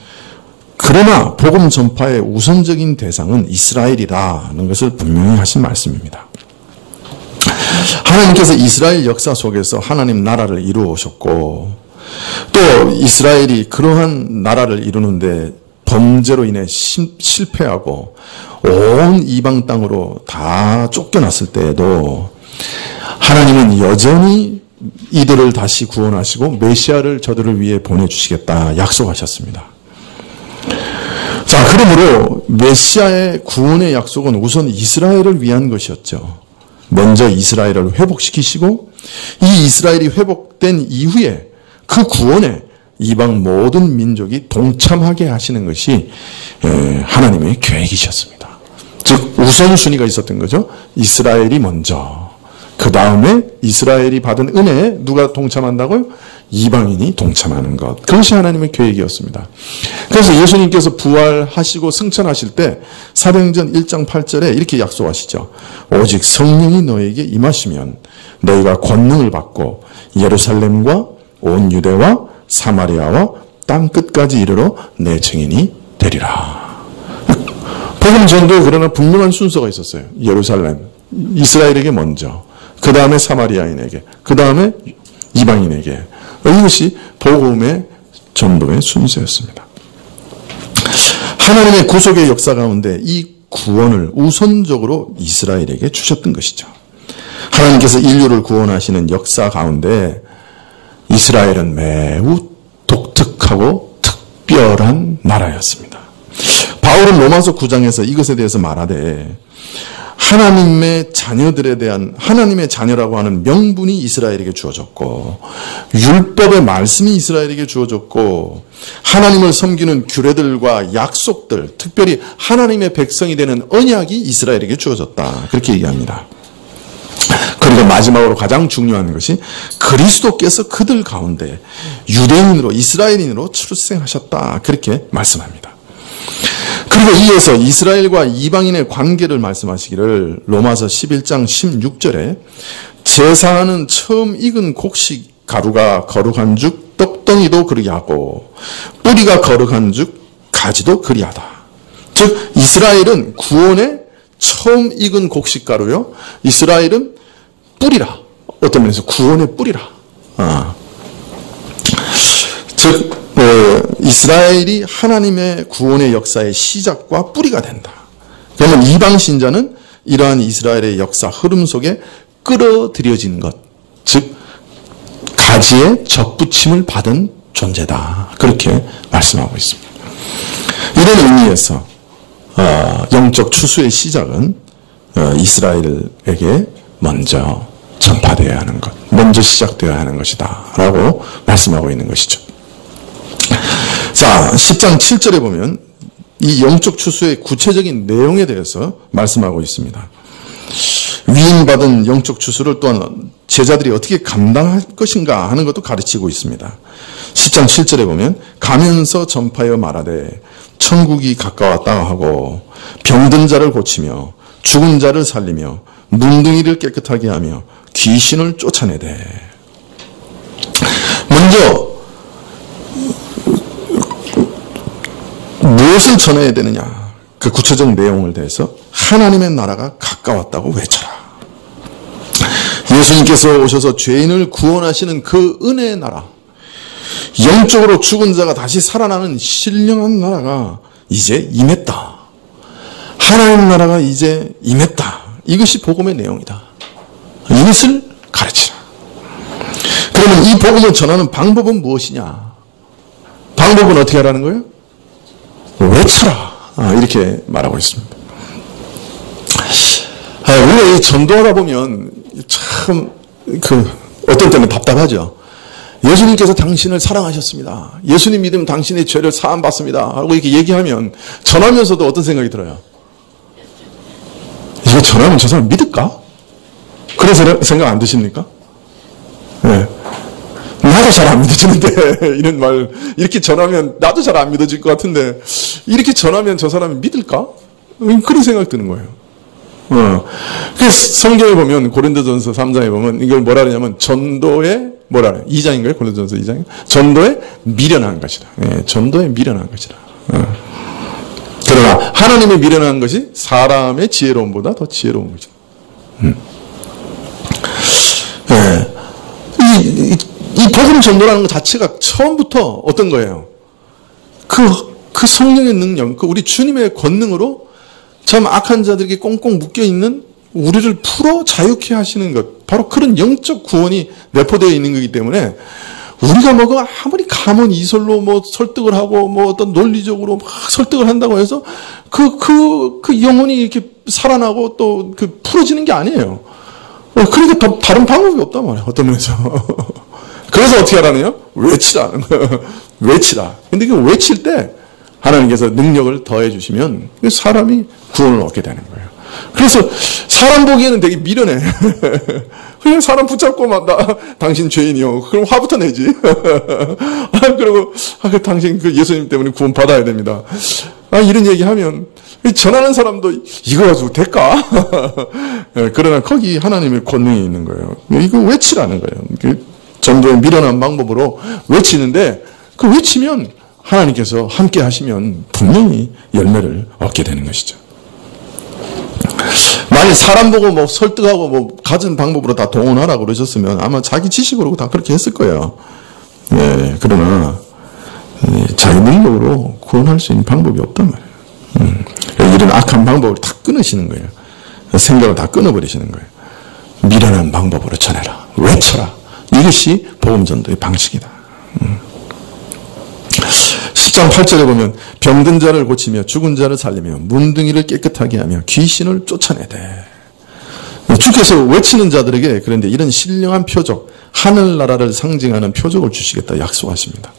그러나 복음 전파의 우선적인 대상은 이스라엘이라는 것을 분명히 하신 말씀입니다. 하나님께서 이스라엘 역사 속에서 하나님 나라를 이루어오셨고 또 이스라엘이 그러한 나라를 이루는데 범죄로 인해 실패하고 온 이방 땅으로 다 쫓겨났을 때에도 하나님은 여전히 이들을 다시 구원하시고 메시아를 저들을 위해 보내주시겠다 약속하셨습니다. 자, 그러므로 메시아의 구원의 약속은 우선 이스라엘을 위한 것이었죠. 먼저 이스라엘을 회복시키시고 이 이스라엘이 회복된 이후에 그 구원에 이방 모든 민족이 동참하게 하시는 것이 하나님의 계획이셨습니다. 즉 우선순위가 있었던 거죠. 이스라엘이 먼저, 그 다음에 이스라엘이 받은 은혜에 누가 동참한다고요? 이방인이 동참하는 것. 그것이 하나님의 계획이었습니다. 그래서 예수님께서 부활하시고 승천하실 때 사도행전 1장 8절에 이렇게 약속하시죠. 오직 성령이 너에게 임하시면 너희가 권능을 받고 예루살렘과 온 유대와 사마리아와 땅 끝까지 이르러 내 증인이 되리라. 복음 전도에 그러나 분명한 순서가 있었어요. 예루살렘, 이스라엘에게 먼저, 그 다음에 사마리아인에게, 그 다음에 이방인에게. 이것이 복음의 전도의 순서였습니다. 하나님의 구속의 역사 가운데 이 구원을 우선적으로 이스라엘에게 주셨던 것이죠. 하나님께서 인류를 구원하시는 역사 가운데 이스라엘은 매우 독특하고 특별한 나라였습니다. 바울은 로마서 9장에서 이것에 대해서 말하되 하나님의 자녀들에 대한 하나님의 자녀라고 하는 명분이 이스라엘에게 주어졌고 율법의 말씀이 이스라엘에게 주어졌고 하나님을 섬기는 규례들과 약속들, 특별히 하나님의 백성이 되는 언약이 이스라엘에게 주어졌다. 그렇게 얘기합니다. 그리고 마지막으로 가장 중요한 것이 그리스도께서 그들 가운데 유대인으로 이스라엘인으로 출생하셨다. 그렇게 말씀합니다. 그리고 이어서 이스라엘과 이방인의 관계를 말씀하시기를 로마서 11장 16절에 제사하는 처음 익은 곡식 가루가 거룩한 즉 떡덩이도 그리하고 뿌리가 거룩한 즉 가지도 그리하다. 즉 이스라엘은 구원의 처음 익은 곡식 가루요. 이스라엘은 뿌리라. 어떤 면에서 구원의 뿌리라. 즉 이스라엘이 하나님의 구원의 역사의 시작과 뿌리가 된다. 그러면 이방 신자는 이러한 이스라엘의 역사 흐름 속에 끌어들여진 것, 즉 가지에 접붙임을 받은 존재다. 그렇게 말씀하고 있습니다. 이런 의미에서 영적 추수의 시작은 이스라엘에게 먼저 전파되어야 하는 것, 먼저 시작되어야 하는 것이다 라고 말씀하고 있는 것이죠. 자, 10장 7절에 보면 이 영적 추수의 구체적인 내용에 대해서 말씀하고 있습니다. 위임받은 영적 추수를 또한 제자들이 어떻게 감당할 것인가 하는 것도 가르치고 있습니다. 10장 7절에 보면 가면서 전파하여 말하되 천국이 가까웠다 하고 병든 자를 고치며 죽은 자를 살리며 문둥이를 깨끗하게 하며 귀신을 쫓아내되. 먼저 무엇을 전해야 되느냐, 그 구체적 내용을 대해서 하나님의 나라가 가까웠다고 외쳐라. 예수님께서 오셔서 죄인을 구원하시는 그 은혜의 나라, 영적으로 죽은 자가 다시 살아나는 신령한 나라가 이제 임했다. 하나님 나라가 이제 임했다. 이것이 복음의 내용이다. 이것을 가르치라. 그러면 이 복음을 전하는 방법은 무엇이냐? 방법은 어떻게 하라는 거예요? 외쳐라. 이렇게 말하고 있습니다. 우리가 전도하다 보면 참 어떤 때는 답답하죠. 예수님께서 당신을 사랑하셨습니다. 예수님 믿으면 당신의 죄를 사함 받습니다. 하고 이렇게 얘기하면 전하면서도 어떤 생각이 들어요? 이거 전하면 저 사람 믿을까? 그래서 생각 안 드십니까? 네. 나도 잘 안 믿어지는데 이런 말 이렇게 전하면 나도 잘 안 믿어질 것 같은데 이렇게 전하면 저 사람이 믿을까? 그런 생각 드는 거예요. 그래서 성경에 보면 고린도전서 3장에 보면 이걸 뭐라 그러냐면 전도의 뭐라 그래요? 2장인가요? 고린도전서 2장? 전도에 미련한 것이다. 예, 전도에 미련한 것이다. 그러나 하나님의 미련한 것이 사람의 지혜로움보다 더 지혜로운 거죠. 예. 이 복음 전도라는 것 자체가 처음부터 어떤 거예요? 그 성령의 능력, 우리 주님의 권능으로 참 악한 자들에게 꽁꽁 묶여있는 우리를 풀어 자유케 하시는 것, 바로 그런 영적 구원이 내포되어 있는 거기 때문에 우리가 아무리 가문 이설로 설득을 하고 어떤 논리적으로 막 설득을 한다고 해서 그 영혼이 이렇게 살아나고 또 풀어지는 게 아니에요. 그러니까 다른 방법이 없단 말이에요. 어떤 면에서. 그래서 어떻게 하라네요? 외치라. 외치라. 근데 그 외칠 때 하나님께서 능력을 더해 주시면 사람이 구원을 얻게 되는 거예요. 그래서 사람 보기에는 되게 미련해. 그냥 사람 붙잡고 당신 죄인이요. 그럼 화부터 내지. 그리고 당신 예수님 때문에 구원 받아야 됩니다. 이런 얘기하면 전하는 사람도 이거 가지고 될까? 그러나 거기 하나님의 권능이 있는 거예요. 이거 외치라는 거예요. 전도의 미련한 방법으로 외치는데 그 외치면 하나님께서 함께 하시면 분명히 열매를 얻게 되는 것이죠. 만약 사람 보고 설득하고 가진 방법으로 다 동원하라고 그러셨으면 아마 자기 지식으로 다 그렇게 했을 거예요. 예, 그러나 자기 능력으로 구원할 수 있는 방법이 없단 말이에요. 이런 악한 방법을 다 끊으시는 거예요. 생각을 다 끊어버리시는 거예요. 미련한 방법으로 전해라. 외쳐라. 이것이 복음전도의 방식이다. 10장 8절에 보면 병든 자를 고치며 죽은 자를 살리며 문둥이를 깨끗하게 하며 귀신을 쫓아내되. 주께서 외치는 자들에게 그런데 이런 신령한 표적, 하늘나라를 상징하는 표적을 주시겠다 약속하십니다.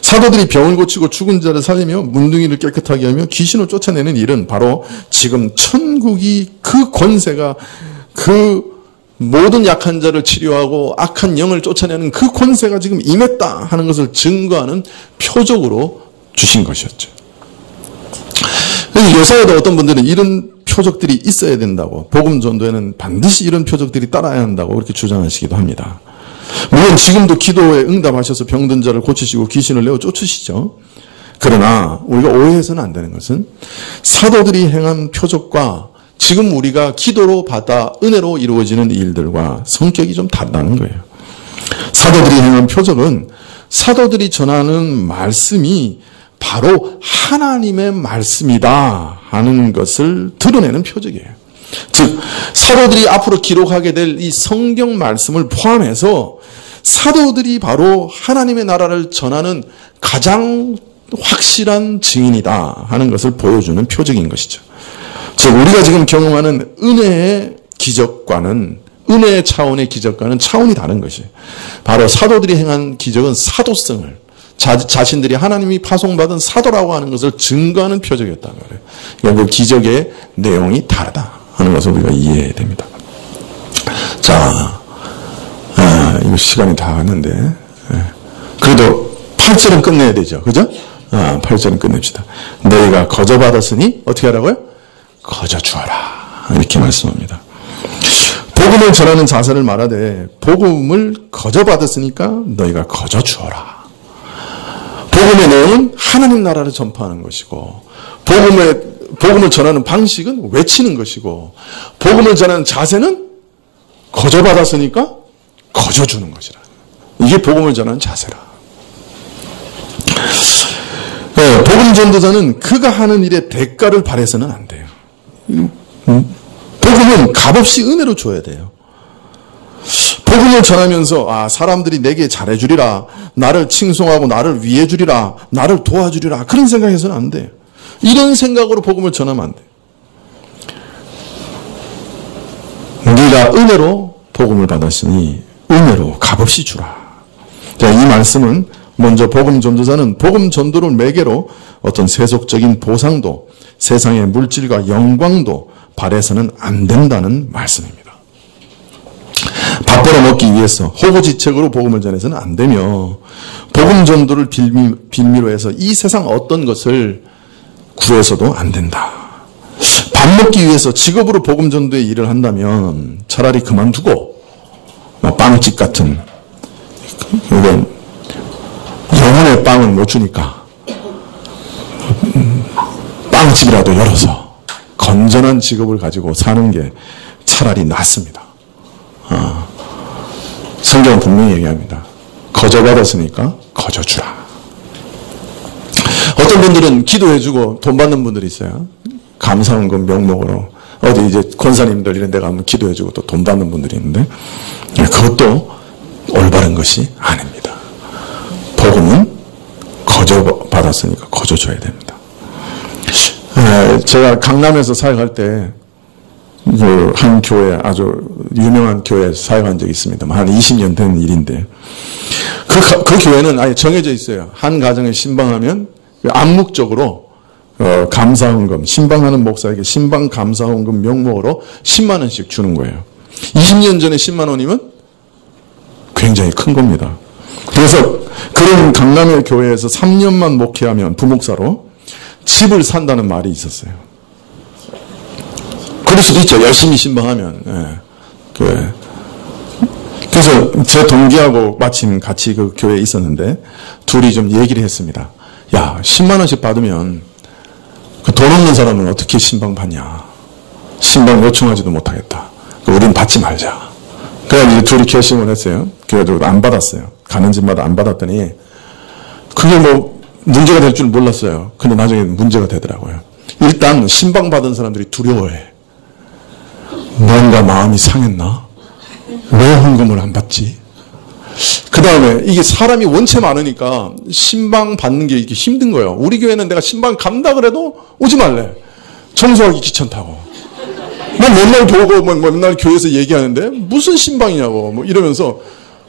사도들이 병을 고치고 죽은 자를 살리며 문둥이를 깨끗하게 하며 귀신을 쫓아내는 일은 바로 지금 천국이 그 권세가 모든 약한 자를 치료하고 악한 영을 쫓아내는 그 권세가 지금 임했다 하는 것을 증거하는 표적으로 주신 것이었죠. 요사에도 어떤 분들은 이런 표적들이 있어야 된다고, 복음 전도에는 반드시 이런 표적들이 따라야 한다고 그렇게 주장하시기도 합니다. 물론 지금도 기도에 응답하셔서 병든 자를 고치시고 귀신을 내어 쫓으시죠. 그러나 우리가 오해해서는 안 되는 것은 사도들이 행한 표적과 지금 우리가 기도로 받아 은혜로 이루어지는 일들과 성격이 좀 다르다는 거예요. 사도들이 행한 표적은 사도들이 전하는 말씀이 바로 하나님의 말씀이다 하는 것을 드러내는 표적이에요. 즉 사도들이 앞으로 기록하게 될 이 성경 말씀을 포함해서 사도들이 바로 하나님의 나라를 전하는 가장 확실한 증인이다 하는 것을 보여주는 표적인 것이죠. 즉 우리가 지금 경험하는 은혜의 기적과는 은혜의 차원의 기적과는 차원이 다른 것이 바로 사도들이 행한 기적은 사도성을 자신들이 하나님이 파송받은 사도라고 하는 것을 증거하는 표적이었다는 거예요. 그러니까 그 기적의 내용이 다르다 하는 것을 우리가 이해해야 됩니다. 자, 이거 시간이 다 갔는데 그래도 8절은 끝내야 되죠. 그죠? 8절은 끝냅시다. 너희가 거저 받았으니 어떻게 하라고요? 거저 주어라. 이렇게 말씀합니다. 복음을 전하는 자세를 말하되 복음을 거저 받았으니까 너희가 거저 주어라. 복음의 내용은 하나님 나라를 전파하는 것이고 복음을 전하는 방식은 외치는 것이고 복음을 전하는 자세는 거저 받았으니까 거저 주는 것이라. 이게 복음을 전하는 자세라. 복음 전도자는 그가 하는 일의 대가를 바라서는 안 돼요. 복음은 값없이 은혜로 줘야 돼요. 복음을 전하면서 사람들이 내게 잘해주리라, 나를 칭송하고 나를 위해주리라, 나를 도와주리라 그런 생각해서는 안 돼요. 이런 생각으로 복음을 전하면 안 돼요. 네가 은혜로 복음을 받았으니 은혜로 값없이 주라. 자, 이 말씀은 먼저 복음 전도자는 복음 전도를 매개로 어떤 세속적인 보상도 세상의 물질과 영광도 바라서는 안 된다는 말씀입니다. 밥 벌어 먹기 위해서 호구지책으로 복음을 전해서는 안 되며 복음 전도를 빌미로 해서 이 세상 어떤 것을 구해서도 안 된다. 밥 먹기 위해서 직업으로 복음 전도의 일을 한다면 차라리 그만두고 빵집 같은 이건 영혼의 빵을 못 주니까 빵집이라도 열어서 건전한 직업을 가지고 사는 게 차라리 낫습니다. 성경은 분명히 얘기합니다. 거저 받았으니까 거저 주라. 어떤 분들은 기도해주고 돈 받는 분들이 있어요. 감사원금 명목으로 어디 이제 권사님들 이런 데 가면 기도해주고 또 돈 받는 분들이 있는데 그것도 올바른 것이 아닙니다. 복음은 거저 받았으니까 거저 줘야 됩니다. 제가 강남에서 사역할 때 한 교회, 아주 유명한 교회에서 사역한 적이 있습니다. 한 20년 된 일인데 그 교회는 아예 정해져 있어요. 한 가정에 신방하면 암묵적으로 감사헌금, 신방하는 목사에게 신방 감사헌금 명목으로 10만 원씩 주는 거예요. 20년 전에 10만 원이면 굉장히 큰 겁니다. 그래서 그런 강남의 교회에서 3년만 목회하면 부목사로 집을 산다는 말이 있었어요. 그럴 수도 있죠. 열심히 신방하면. 그래서 제 동기하고 마침 같이 그 교회에 있었는데 둘이 좀 얘기를 했습니다. 야, 10만 원씩 받으면 그 돈 없는 사람은 어떻게 신방 받냐. 신방 요청하지도 못하겠다. 우린 받지 말자. 그래서 둘이 결심을 했어요. 그래가지고 안 받았어요. 가는 집마다 안 받았더니 그게 뭐 문제가 될 줄 몰랐어요. 근데 나중에 문제가 되더라고요. 일단 신방 받은 사람들이 두려워해. 뭔가 마음이 상했나? 왜 헌금을 안 받지? 그 다음에 이게 사람이 원체 많으니까 신방 받는 게 이렇게 힘든 거예요. 우리 교회는 내가 신방 간다 그래도 오지 말래. 청소하기 귀찮다고. 맨날 보고 맨날 교회에서 얘기하는데 무슨 신방이냐고 뭐 이러면서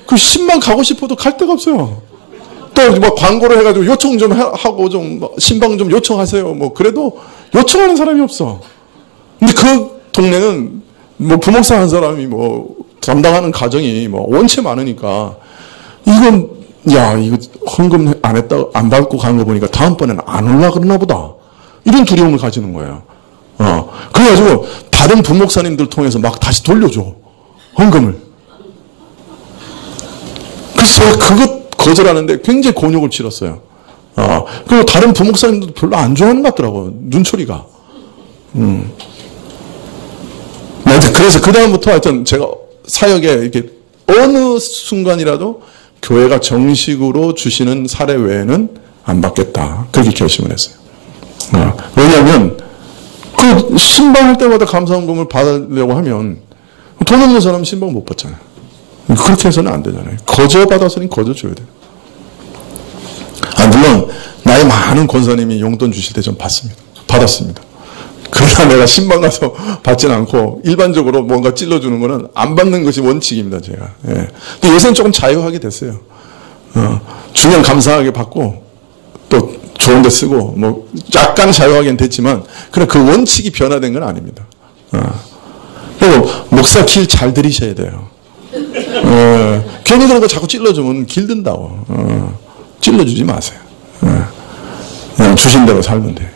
그 신방 가고 싶어도 갈 데가 없어요. 또 뭐 광고를 해가지고 요청 좀 하고 좀 신방 좀 요청하세요. 뭐 그래도 요청하는 사람이 없어. 근데 그 동네는 뭐 부목사 한 사람이 뭐 담당하는 가정이 뭐 원체 많으니까 이건 이거 헌금 안 받고 간 거 보니까 다음번에는 안 올라 그러나 보다. 이런 두려움을 가지는 거예요. 그래가지고 다른 부목사님들 통해서 막 다시 돌려줘. 헌금을. 그래서 그것 거절하는데 굉장히 곤욕을 치렀어요. 그리고 다른 부목사님들도 별로 안 좋아하는 것 같더라고요. 눈초리가. 그래서 그다음부터 하여튼 제가 사역에 이렇게 어느 순간이라도 교회가 정식으로 주시는 사례 외에는 안 받겠다. 그렇게 결심을 했어요. 왜냐하면 그 신방할 때마다 감사헌금을 받으려고 하면 돈 없는 사람은 신방 못 받잖아요. 그렇게 해서는 안 되잖아요. 거저 받았으니 거저 줘야 돼요. 물론 나이 많은 권사님이 용돈 주실 때 좀 받았습니다. 그러나 내가 신방 가서 받지는 않고 일반적으로 뭔가 찔러주는 거는 안 받는 것이 원칙입니다, 제가. 예. 근데 요새는 조금 자유하게 됐어요. 주면 감사하게 받고 또 좋은 데 쓰고 뭐 약간 자유하게는 됐지만 그냥 그 원칙이 변화된 건 아닙니다. 그리고 목사 길 잘 들이셔야 돼요. 괜히 그런 거 자꾸 찔러주면 길든다고. 찔러주지 마세요. 그냥 주신 대로 살면 돼요.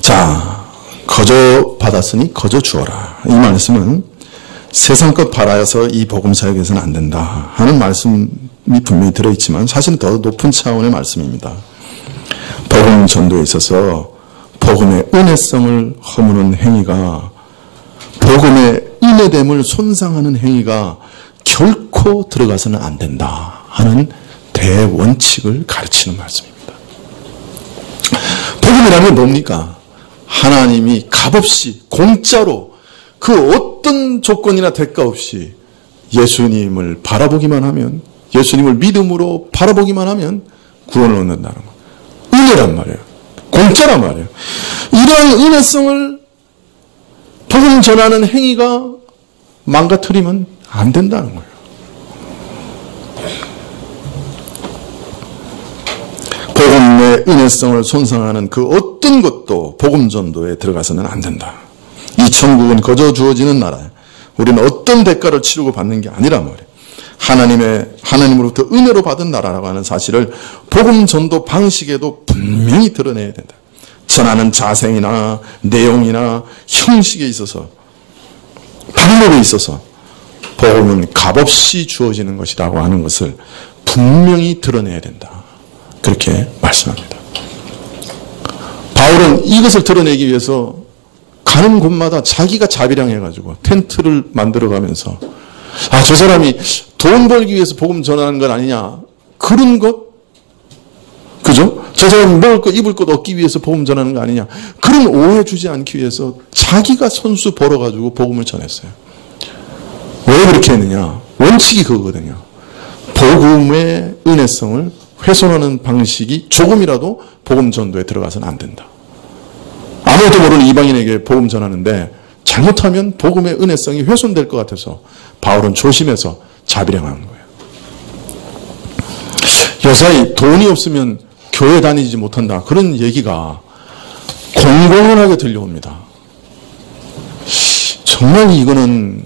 자, 거저 받았으니 거저 주어라. 이 말씀은 세상 것 바라서 이 복음 사역에서는 안 된다 하는 말씀이 분명히 들어있지만 사실은 더 높은 차원의 말씀입니다. 복음 전도에 있어서 복음의 은혜성을 허무는 행위가, 복음의 인내됨을 손상하는 행위가 결코 들어가서는 안 된다 하는 대원칙을 가르치는 말씀입니다. 복음이라는 게 뭡니까? 하나님이 값없이 공짜로 그 어떤 조건이나 대가 없이 예수님을 바라보기만 하면, 예수님을 믿음으로 바라보기만 하면 구원을 얻는다는 거. 은혜란 말이에요. 공짜란 말이에요. 이러한 은혜성을 복음 전하는 행위가 망가뜨리면 안 된다는 거예요. 복음의 은혜성을 손상하는 그 어떤 것도 복음 전도에 들어가서는 안 된다. 이 천국은 거저 주어지는 나라예요. 우리는 어떤 대가를 치르고 받는 게 아니란 말이에요. 하나님으로부터 은혜로 받은 나라라고 하는 사실을 복음 전도 방식에도 분명히 드러내야 된다. 전하는 자세이나 내용이나 형식에 있어서, 방법에 있어서 복음은 값없이 주어지는 것이라고 하는 것을 분명히 드러내야 된다. 그렇게 말씀합니다. 바울은 이것을 드러내기 위해서 가는 곳마다 자기가 자비량해가지고 텐트를 만들어가면서 저 사람이 돈 벌기 위해서 복음 전하는 건 아니냐, 그런 것, 그죠? 저 사람이 먹을 것 입을 것 얻기 위해서 복음 전하는 거 아니냐, 그런 오해 주지 않기 위해서 자기가 손수 벌어가지고 복음을 전했어요. 왜 그렇게 했느냐? 원칙이 그거거든요. 복음의 은혜성을 훼손하는 방식이 조금이라도 복음 전도에 들어가서는 안 된다. 아무것도 모르는 이방인에게 복음 전하는데 잘못하면 복음의 은혜성이 훼손될 것 같아서 바울은 조심해서 자비량하는 거예요. 요사이 돈이 없으면 교회 다니지 못한다, 그런 얘기가 공공연하게 들려옵니다. 정말 이거는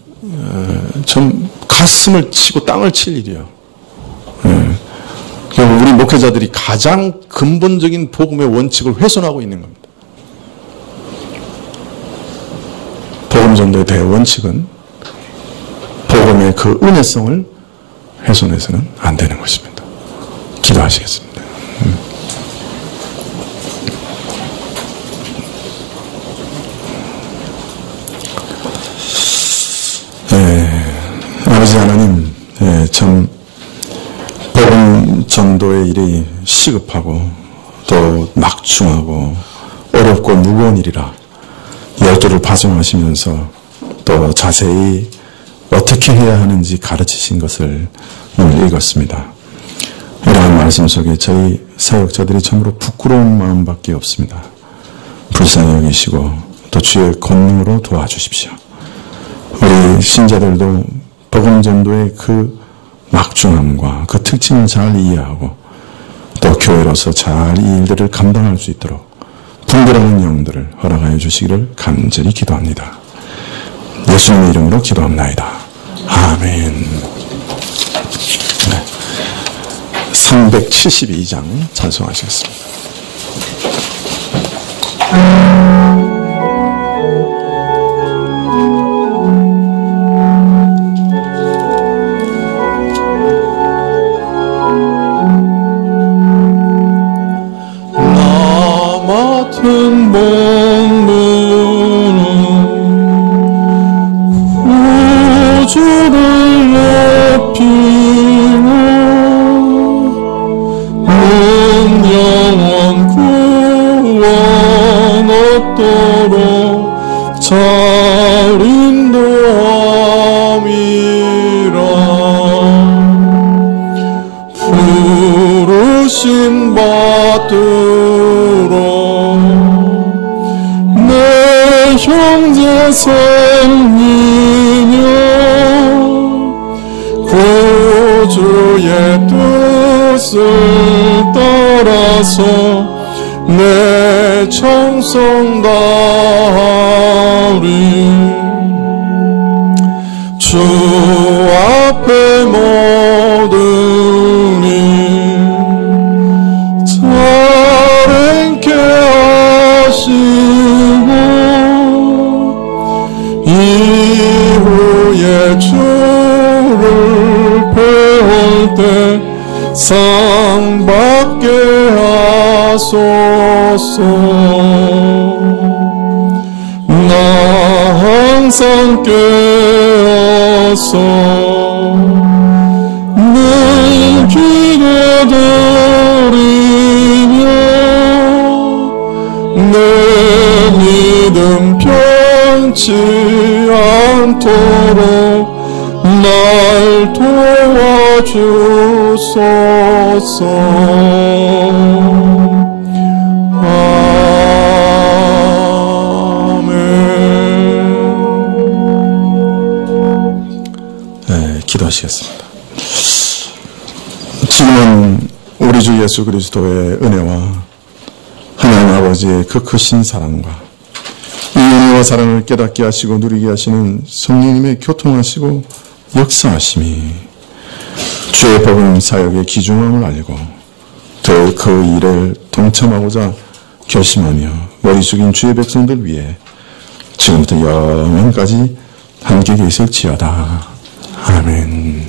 좀 가슴을 치고 땅을 칠 일이에요. 우리 목회자들이 가장 근본적인 복음의 원칙을 훼손하고 있는 겁니다. 복음 전도의 대원칙은 복음의 그 은혜성을 훼손해서는 안 되는 것입니다. 기도하시겠습니다. 아버지 하나님, 참 복음 전도의 일이 시급하고 또 막중하고 어렵고 무거운 일이라 열두를 파송하시면서 또 자세히 어떻게 해야 하는지 가르치신 것을 오늘 읽었습니다. 이러한 말씀 속에 저희 사역자들이 참으로 부끄러운 마음밖에 없습니다. 불쌍히 여기시고 또 주의 권능으로 도와주십시오. 우리 신자들도 복음 전도의 그 막중함과 그 특징을 잘 이해하고 또 교회로서 잘 이 일들을 감당할 수 있도록 분별하는 영들을 허락하여 주시기를 간절히 기도합니다. 예수님의 이름으로 기도합나이다. 아멘. 372장 찬송하시겠습니다. 잘 인도함이라 신받들어 내 형제 살리며 구주의 뜻을 따라서 내 청성다리 주 앞에 모든 일 잘 행케 하시고 이후에 주를 배울 때 상 받게 하소서. 나 항상 깨어서 늘 기도드리며 내 믿음 변치 않도록 날 도와주소서. 기도하시겠습니다. 지금은 우리 주 예수 그리스도의 은혜와 하나님 아버지의 그 크신 사랑과 이 은혜와 사랑을 깨닫게 하시고 누리게 하시는 성령님의 교통하시고 역사하심이 주의 복음 사역의 귀중함을 알고 더 그 일에 동참하고자 결심하며 머리 숙인 주의 백성들 위해 지금부터 영원까지 함께 계실지어다. 아멘.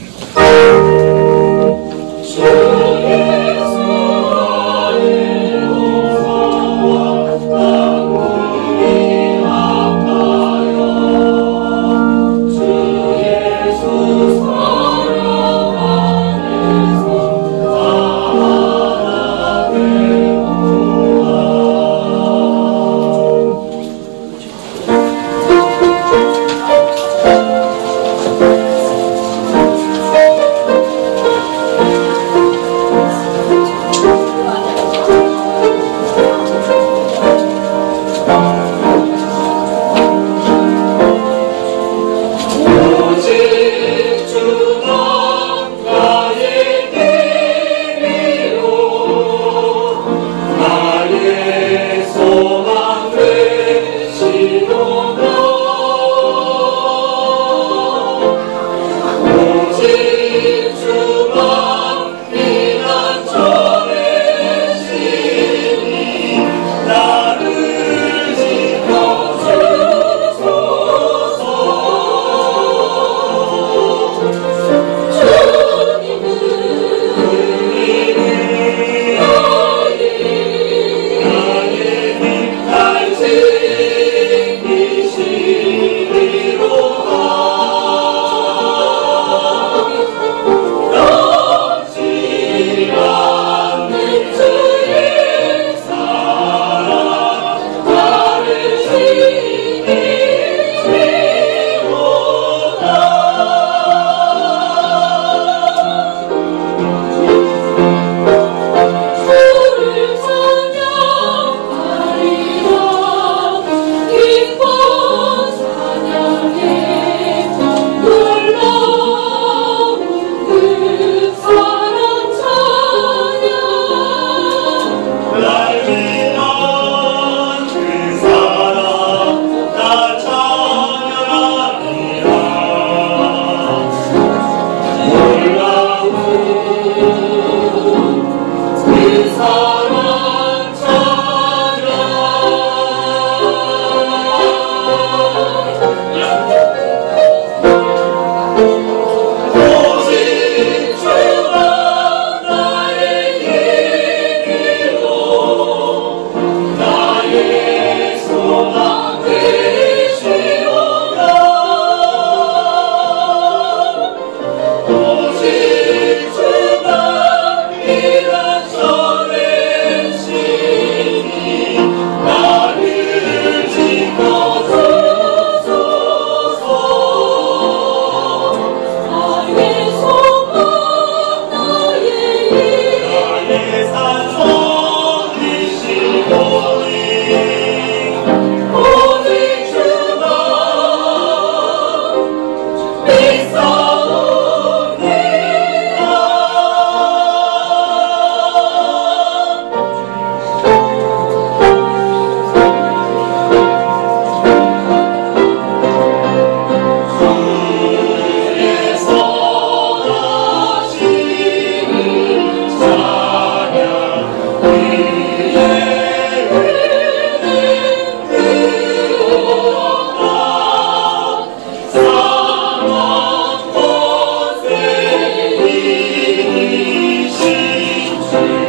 주시옵소서.